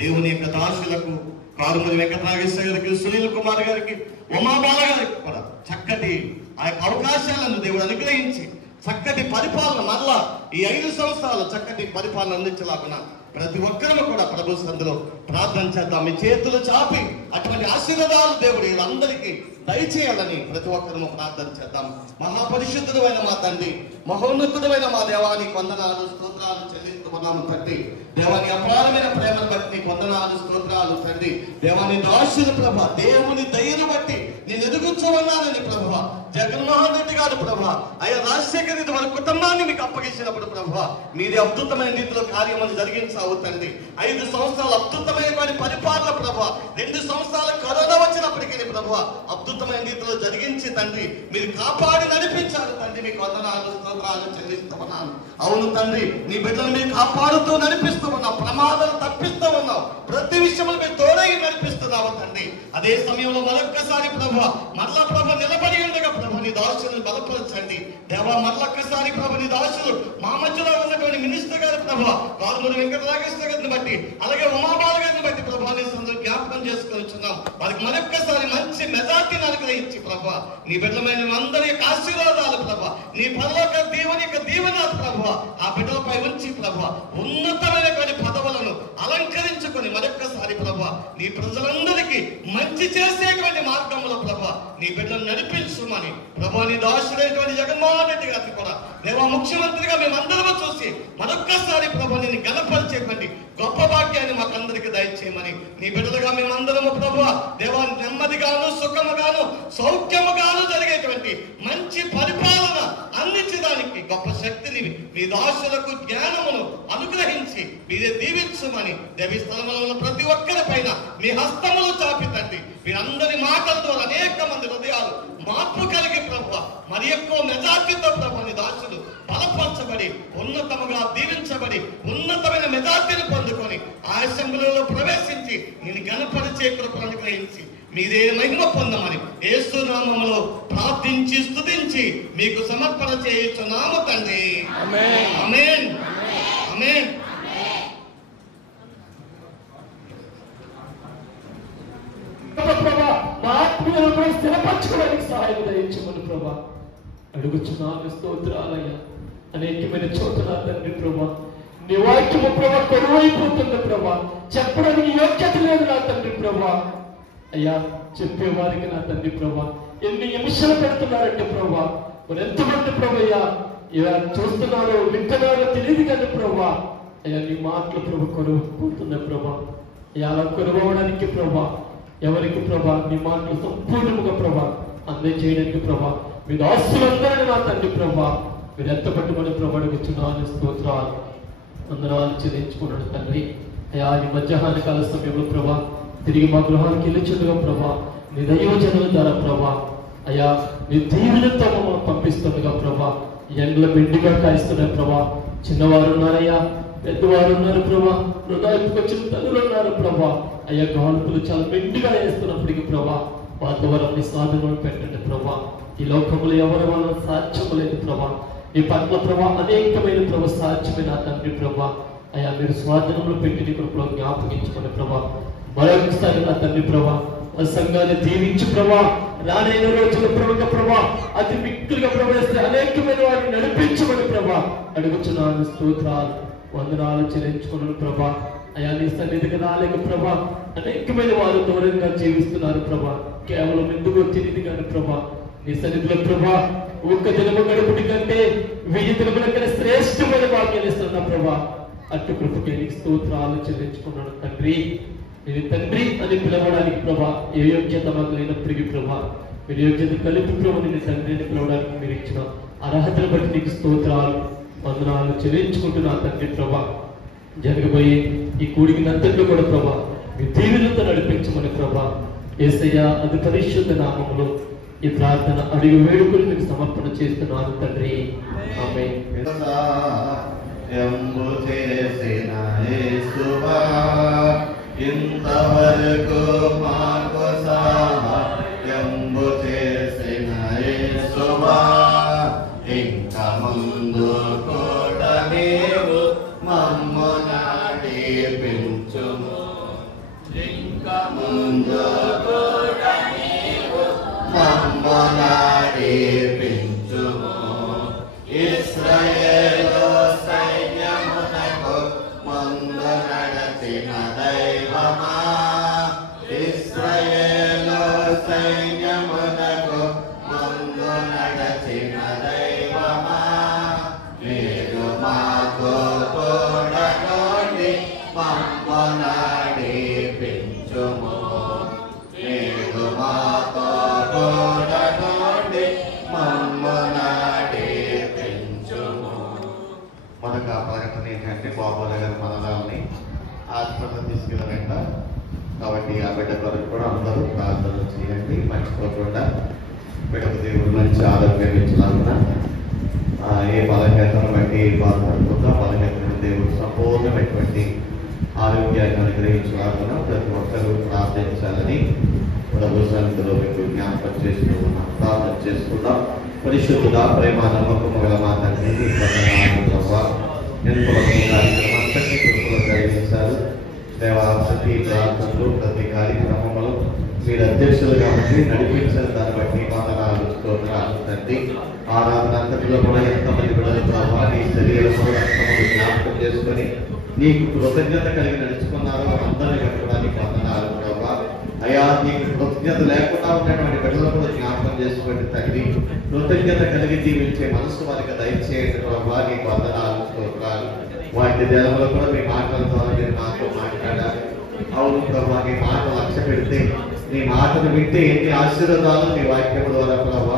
దేవుని యొక్క దాసులకు, కారుమూరి వెంకటనాగేశ్వర గారికి, సునీల్ కుమార్ గారికి, ఉమాబాల గారికి కూడా చక్కటి ఆ యొక్క అవకాశాలను దేవుడు అనుగ్రహించి చక్కటి పరిపాలన మరలా ఈ 5 సంవత్సరాలు చక్కటి పరిపాలన అందించలాగున ప్రతి ఒక్కరూ కూడా ప్రభు సన్నిధిలో ప్రార్థన చేద్దాం. మీ చేతులు చాపి అటువంటి ఆశీర్వాదాలు దేవుడు వీళ్ళందరికీ దయచేయాలని ప్రతి ఒక్కరూ ప్రార్థన చేద్దాం. మహాపరిశుద్ధుడైన మా తండ్రి, మహోన్నతుడైన మా దేవానికి వందనాలు స్తోత్రాలు చెల్లిస్తున్నాము తండ్రి. దేవాని అపారమైన ప్రేమను బట్టి నీకు వందనాలు స్తోత్రాలు తండ్రి. దేవాని దాసులు ప్రభ, దేవుని దయను బట్టి నేను ఎదుగుచ్చమన్నానని ప్రభ, జగన్మోహన్ రెడ్డి గారు ప్రభ, అయ్యా రాజశేఖర రెడ్డి వారి కుటుంబాన్ని మీకు అప్పగించినప్పుడు ప్రభ, మీది అద్భుతమైన రీతిలో కార్యములు జరిగించావు తండ్రి. 5 సంవత్సరాలు అద్భుతమైన పరిపాలన ప్రభ, 2 సంవత్సరాలు కరోనా వచ్చినప్పటికీ ప్రభ అద్భుతమైన రీతిలో జరిగించి తండ్రి మీరు కాపాడి నడిపించారు తండ్రి. మీకు వందనాలు స్తోత్రాలు చెల్లిస్తున్నాను. అవును తండ్రి, నీ బిడ్డలు మీరు కాపాడుతూ నడిపిస్తూ ఉన్నావు, ప్రమాదాలు తప్పిస్తూ ఉన్నావు, ప్రతి విషయంలో మీరు తోడై నడిపిస్తున్నావు తండ్రి. అదే సమయంలో మరొక్కసారి ప్రభ మరలా ప్రభ నిలబడి ఉండగా ప్రభ నీ దాసులను బలపరచండి దేవా. మరొక్కసారి ప్రభ నీ దాసులు మా మధ్యలో ఉన్నటువంటి మినిస్టర్ గారు ప్రభ, కారుమూరి వెంకటరామకృష్ణ గారిని బట్టి అలాగే ఉమాబాల గారిని బట్టి ప్రభా నీ సందరూ జ్ఞాపకం చేసుకొచ్చున్నాం. వారికి మరొక్కసారి మంచి మెజార్టీని అనుగ్రహించి ప్రభ నీ బిడ్డలమైన అందరి యొక్క ఆశీర్వాదాలు ప్రభ, నీ పరలోక దేవుని యొక్క దీవెనాలు ప్రభ ఆ బిడ్డలపై ఉంచి ప్రభ ఉన్నతమైనటువంటి పదవులను అలంకరించుకొని మరొక్కసారి ప్రభ నీ ప్రజలందరికీ మంచి చేసేటువంటి మార్గంలో ప్రభ నీ బిడ్డలు నడిపించుమని ప్రభా నీ దాసుడైనటువంటి జగన్మోహన్ రెడ్డి గారిని కూడా దేవా ముఖ్యమంత్రిగా మేమందరూ చూసి మరొక్కసారి ప్రభ నేను గణపరిచేటువంటి గొప్ప భాగ్యాన్ని మాకందరికి దయచేయమని నీ బిడ్డలుగా మేమందరము ప్రభు దేవా నెమ్మదిగాను సుఖముగాను సౌఖ్యముగాను జరిగేటువంటి మంచి పరిపాలన అందించడానికి గొప్ప శక్తిని మీ దాసులకు జ్ఞానమును అనుగ్రహించి మీరే దీవించుమని దేవి స్థలంలో ఉన్న ప్రతి ఒక్కరి పైన మీ హస్తములు చాపితండి. మీరందరి మాటల ద్వారా అనేక మంది హృదయాలు మార్పు కలిగి ప్రభు మరి ఎక్కువ మెజార్టీతో ప్రభు నీ దాసులు బలపరచబడి ఉన్నతముగా దీవించబడి ఉన్నతమైన మెజార్టీని పొందుకొని ఆ అసెంబ్లీలో ప్రవేశించి నేను గణపరిచే కృపను అనుగ్రహించి మీరే మహిమ పొందమని యేసు నామములో ప్రార్థించి స్తుతించి మీకు సమర్పణ చేయుచున్నాము తండ్రి. ఆమేన్ ఆమేన్ ఆమేన్. ప్రభా మా ఆత్మీయులను కూడా స్థిరపరచుకోవడానికి సహాయం దయచేయమని ప్రభా అడుగుచున్నాను. స్తోత్రాలయ్యా. అనేకమైన చోట్ల తండ్రి ప్రభా నీ వాక్యము ప్రభా కొనువైపోతుంది ప్రభా, చెప్పడానికి యోగ్యత లేదు నా తండ్రి ప్రభా. అయ్యా చెప్పేవారికి నా తండ్రి ప్రభా ఎన్ని నిమిషాలు పెడుతున్నారంటే ప్రభా మరి ఎంతమంది ప్రభయ్యా ఇలా చూస్తున్నారో వింటున్నారో తెలియదు కదా ప్రభా. అయ్యా నీ మాటలు ప్రభు కొనువైపోతున్నాయి ప్రభా. అయ్యా అలా కొనుగోవడానికి ప్రభా ఎవరికి ప్రభా నీ మాటలు సంపూర్ణముగా ప్రభా అందజేయడానికి ప్రభా మీరు ఆస్తులందరూ నా తండ్రి ప్రభా మీరు ఎత్తపట్టుమని ప్రభా అడుగుచున్నాను. స్తోత్రాలు వందనాలు చెల్లించుకున్నాడు తండ్రి. అయ్యా ఈ మధ్యాహ్న కాల సమయంలో ప్రభా తిరిగి మా గృహానికి వెళ్ళుచుండగా ప్రభా నీ దైవజనుల ద్వారా ప్రభా అయ్యా నీ దీవెనతో మమ్మల్ని పంపిస్తుండగా ప్రభా ఎండల మెండుగా కాయిస్తున్నాయి ప్రభా. చిన్నవారు ఉన్నారయ్యా, పెద్దవారు ఉన్నారు ప్రభా, హృదయకు వచ్చిన తల్లులు ఉన్నారు ప్రభా. అయ్యా గాల్పులు చాలా మెండుగా వేస్తున్నప్పటికీ ప్రభా వాతావరణాన్ని సాధనలు పెట్టండి ప్రభా. ఈ లోకంలో ఎవరి వల్ల సాధ్యము లేదు ప్రభా. ఈ పట్ల ప్రభా అనేకమైన ప్రభా సాధ్యమైన తండ్రి ప్రభా అయ్యా మీరు స్వాధీనంలో పెట్టి నీ కృపలో జ్ఞాపకించుకోండి ప్రభా. మరొకసారి నా తండ్రి ప్రభా సంఘాన్ని దీవించు ప్రభా. రానైన రోజుల ప్రముఖ ప్రభా అతి మిక్కులుగా ప్రవేశిస్తే అనేకమైన వారిని నడిపించమని ప్రభా అడుగుచున్నాను. స్తోత్రాలు వందనాలు చెల్లించుకున్నాను ప్రభా. అయా నీ సన్నిధికి రాలేక ప్రభా అనేకమైన వారు దూరంగా జీవిస్తున్నారు ప్రభా. కేవలం ఎందుకు తిరిగి కానీ ప్రభా నీ సన్నిధిలో ప్రభా ఒక్క దినము గడుపుటి కంటే 1000 దినముల కన్నా శ్రేష్టమైన భాగ్యాన్ని ఇస్తున్నా ప్రభా. అటు కృపకే నీకు స్తోత్రాలు చెల్లించుకున్నాను తండ్రి. నేను తండ్రి అని పిలవడానికి ప్రభా ఏ యోగ్యత మాకు లేనప్పటికీ ప్రభా మీరు యోగ్యత కలిపి ప్రభు నేను తండ్రి అని పిలవడానికి మీరు ఇచ్చిన అర్హతను బట్టి నీకు స్తోత్రాలు వందనాలు చెల్లించుకుంటున్నా తండ్రి ప్రభా. జరగబోయే ఈ కూడికి నంతట్లో కూడా ప్రభా మీ దీవెనలతో నడిపించమని ప్రభా యేసయ్య అతి పరిశుద్ధ నామములో ఈ ప్రార్థన అడిగి వేడుకలు మీకు సమర్పణ చేస్తున్నాను తండ్రి. ఆమేన్. ఇంతవరకు మాకు సహాయము చేసిన యేసువా ఇంకా ముందు కూడా నీవు మమ్ము నడిపించుము. ఇంకా ముందు కూడా నీవు మమ్ము నడిపించుము. నడిపించుము నేడు మాతో కూడా నుండి మమ్ము నడిపించుము. మొదట ప్రకటన ఏంటంటే బాబు గారి మనరాల్ని హాస్పిటల్ తీసుకెళ్ళారంట. కాబట్టి ఆ బిడ్డ కొరకు కూడా అందరూ ప్రార్థన చేయండి, మర్చిపోకుండా బిడ్డకు దేవుడు మంచి ఆరోగ్యం ఇచ్చాలన్నా ఏ బలహీనతను బట్టి బాధపడకుండా బలహీనతను దేవుడు సంపూర్ణమైనటువంటి ఆరోగ్యాన్ని అనుగ్రహించాలన్నా ప్రతి ఒక్కరూ ప్రార్థించాలని ప్రభు సన్నిధిలో మీకు జ్ఞాపకం చేసుకుంటున్నాం, ప్రార్థన చేసుకుందాం. పరిశుద్ధుడ ప్రేమ నమ్మకము గల మా తండ్రి ఎంతో కార్యక్రమాన్ని కృపలో జరిగించారు. దేవా ప్రతి ప్రార్థనలు ప్రతి కార్యక్రమంలో మీరు అధ్యక్షులు కాబట్టి నడిపించిన దాన్ని బట్టి వందనాలు స్తోత్రాలు తండ్రి. ఆరాధన అంతటిలో కూడా ఎంతమంది బిడ్డలు ప్రభావ నీ శరీర సంరక్షణలు జ్ఞాపకం చేసుకొని నీకు కృతజ్ఞత కలిగి నడుచుకున్నారో అందరినీ కట్టడానికి వందనాలు ప్రభావ. అయా నీకు కృతజ్ఞత లేకుండా ఉన్నటువంటి బిడ్డలు కూడా జ్ఞాపకం చేసుకోండి తండ్రి. కృతజ్ఞత కలిగి జీవించే మనసు వారికి దయచేయండి ప్రభావ. నీకు వందనాలు స్తోత్రాలు. వాటి జనంలో కూడా మీ మాటల ద్వారా మీరు మాతో మాట్లాడారు. అవును ప్రభావ, నీ మాట లక్ష్య పెడితే నీ మాటను వింటే ఎన్ని ఆశీర్వాదాలు నీ వాక్యం ద్వారా ప్రభావ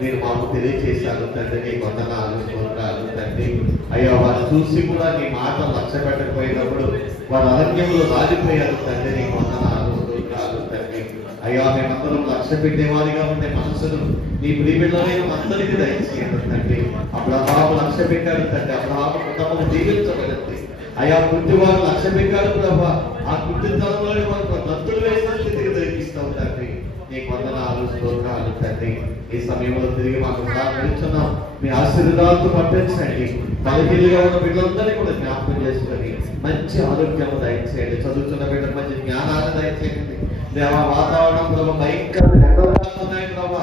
మీరు మాకు తెలియజేశారు తండ్రి. నీకు వందనాలు స్తోత్రాలు తండ్రి. అయ్యా వారు చూసి కూడా నీ మాట లక్ష్య పెట్టకపోయినప్పుడు వారు అరణ్యంలో రాలిపోయారు తండ్రి. నీకు వందనాలు స్తోత్రాలు తండ్రి. అయ్యా మేమందరం లక్ష్య పెట్టేవారిగా ఉండే మనసును నీ ప్రియమైన అందరికీ దయచేయండి తండ్రి. అబ్రహాము లక్ష్య పెట్టాడు తండ్రి. అబ్రహాము కుటుంబం జీవించబడింది. అయా పుట్టివారు లక్ష్య పెట్టాడు ప్రభా. ఆ పుట్టితనంలోని వారు దత్తులు వేసిన స్థితికి దొరికిస్తావు తండ్రి. నీకు వందనాలు స్తోత్రాలు తండ్రి. ఈ సమయంలో తిరిగి మాకు ప్రార్థించున్నాం. మీ ఆశీర్వాదాలతో పంపించండి. బలహీనగా ఉన్న బిడ్డలందరినీ కూడా జ్ఞాపకం చేసుకొని మంచి ఆరోగ్యం దయచేయండి. చదువుతున్న బిడ్డలు మంచి జ్ఞానాన్ని దయచేయండి. దేవ వాతావరణం ప్రభావ భయంకరంగా ఉన్నాయి ప్రభావ.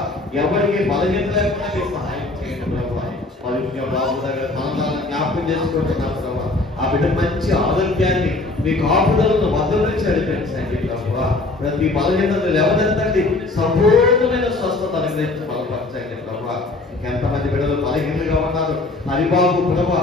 ఎవరికి బలహీన లేకుండా మీరు సహాయం చేయండి ప్రభావ. పవిత్ర బాబు దగ్గర మనల్ని జ్ఞాపకం చేసుకుంటున్నాం ప్రభావ. ఆ బిడ్డ మంచి ఆరోగ్యాన్ని మీ కాపుదలను భద్రపరిచి నడిపించండి ప్రభావ. ప్రతి బలహీనతను లేవనెత్తండి. సంపూర్ణమైన స్వస్థత అనుగ్రహించి బలపరచండి ప్రభావ. ఎంతమంది బిడ్డలు బలహీనంగా ఉన్నారు. హరిబాబు ప్రభా,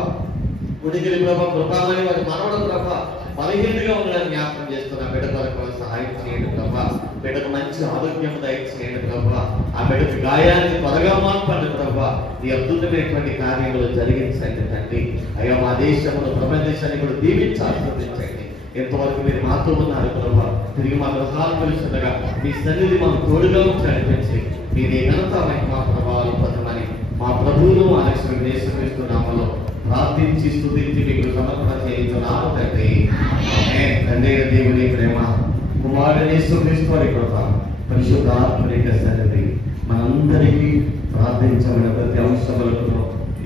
ఉడిగిరి ప్రభా, కృపాలని వారి మనవడు ప్రభా బలహీనంగా ఉండడానికి జ్ఞాపకం చేస్తున్న బిడ్డ కొరకు సహాయం చేయండి ప్రభా. బిడ్డకు మంచి ఆరోగ్యం దయచేయండి ప్రభా. ఆ బిడ్డకు గాయాన్ని త్వరగా మార్పండి ప్రభా. ఈ అద్భుతమైనటువంటి కార్యములు జరిగించండి తండ్రి. అయ్యా మా దేశంలో ప్రపంచ దేశాన్ని కూడా దీవించి ఆశీర్వదించండి. ఎంతవరకు మీరు మాతో ఉన్నారు ప్రభా. తిరిగి మా గృహాలు పిలుస్తుండగా మీ సన్నిధి మాకు తోడుగా ఉంచి నడిపించి మీరే ఘనత మా ప్రభావాలు పొందమని మా ప్రభువును యేసుక్రీస్తు నామములో ప్రార్థించి స్తుతించి మీకు సమర్పణ చేయించున్నాము తండ్రి. ఆమేన్. తండ్రి దేవుని ప్రేమ, కుమారుడు యేసుక్రీస్తు వారి కృప, పరిశుద్ధాత్మ సన్నిధి మనందరికీ ప్రార్థించబడిన ప్రతి అంశములకు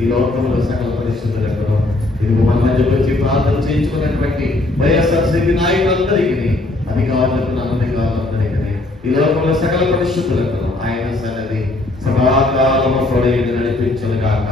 ఈ లోకంలో సకల పరిశుద్ధులకు ఇది మన మధ్యకు వచ్చి ప్రార్థన చేయించుకున్నటువంటి వైఎస్ఆర్సీపీ నాయకులందరికీ, అధికారులకు, అనధికారులందరికీ, ఈ లోకంలో సకల పరిశుద్ధులకు ఆయన సన్నిధి సదాకాలము తోడై నడిపించును గాక.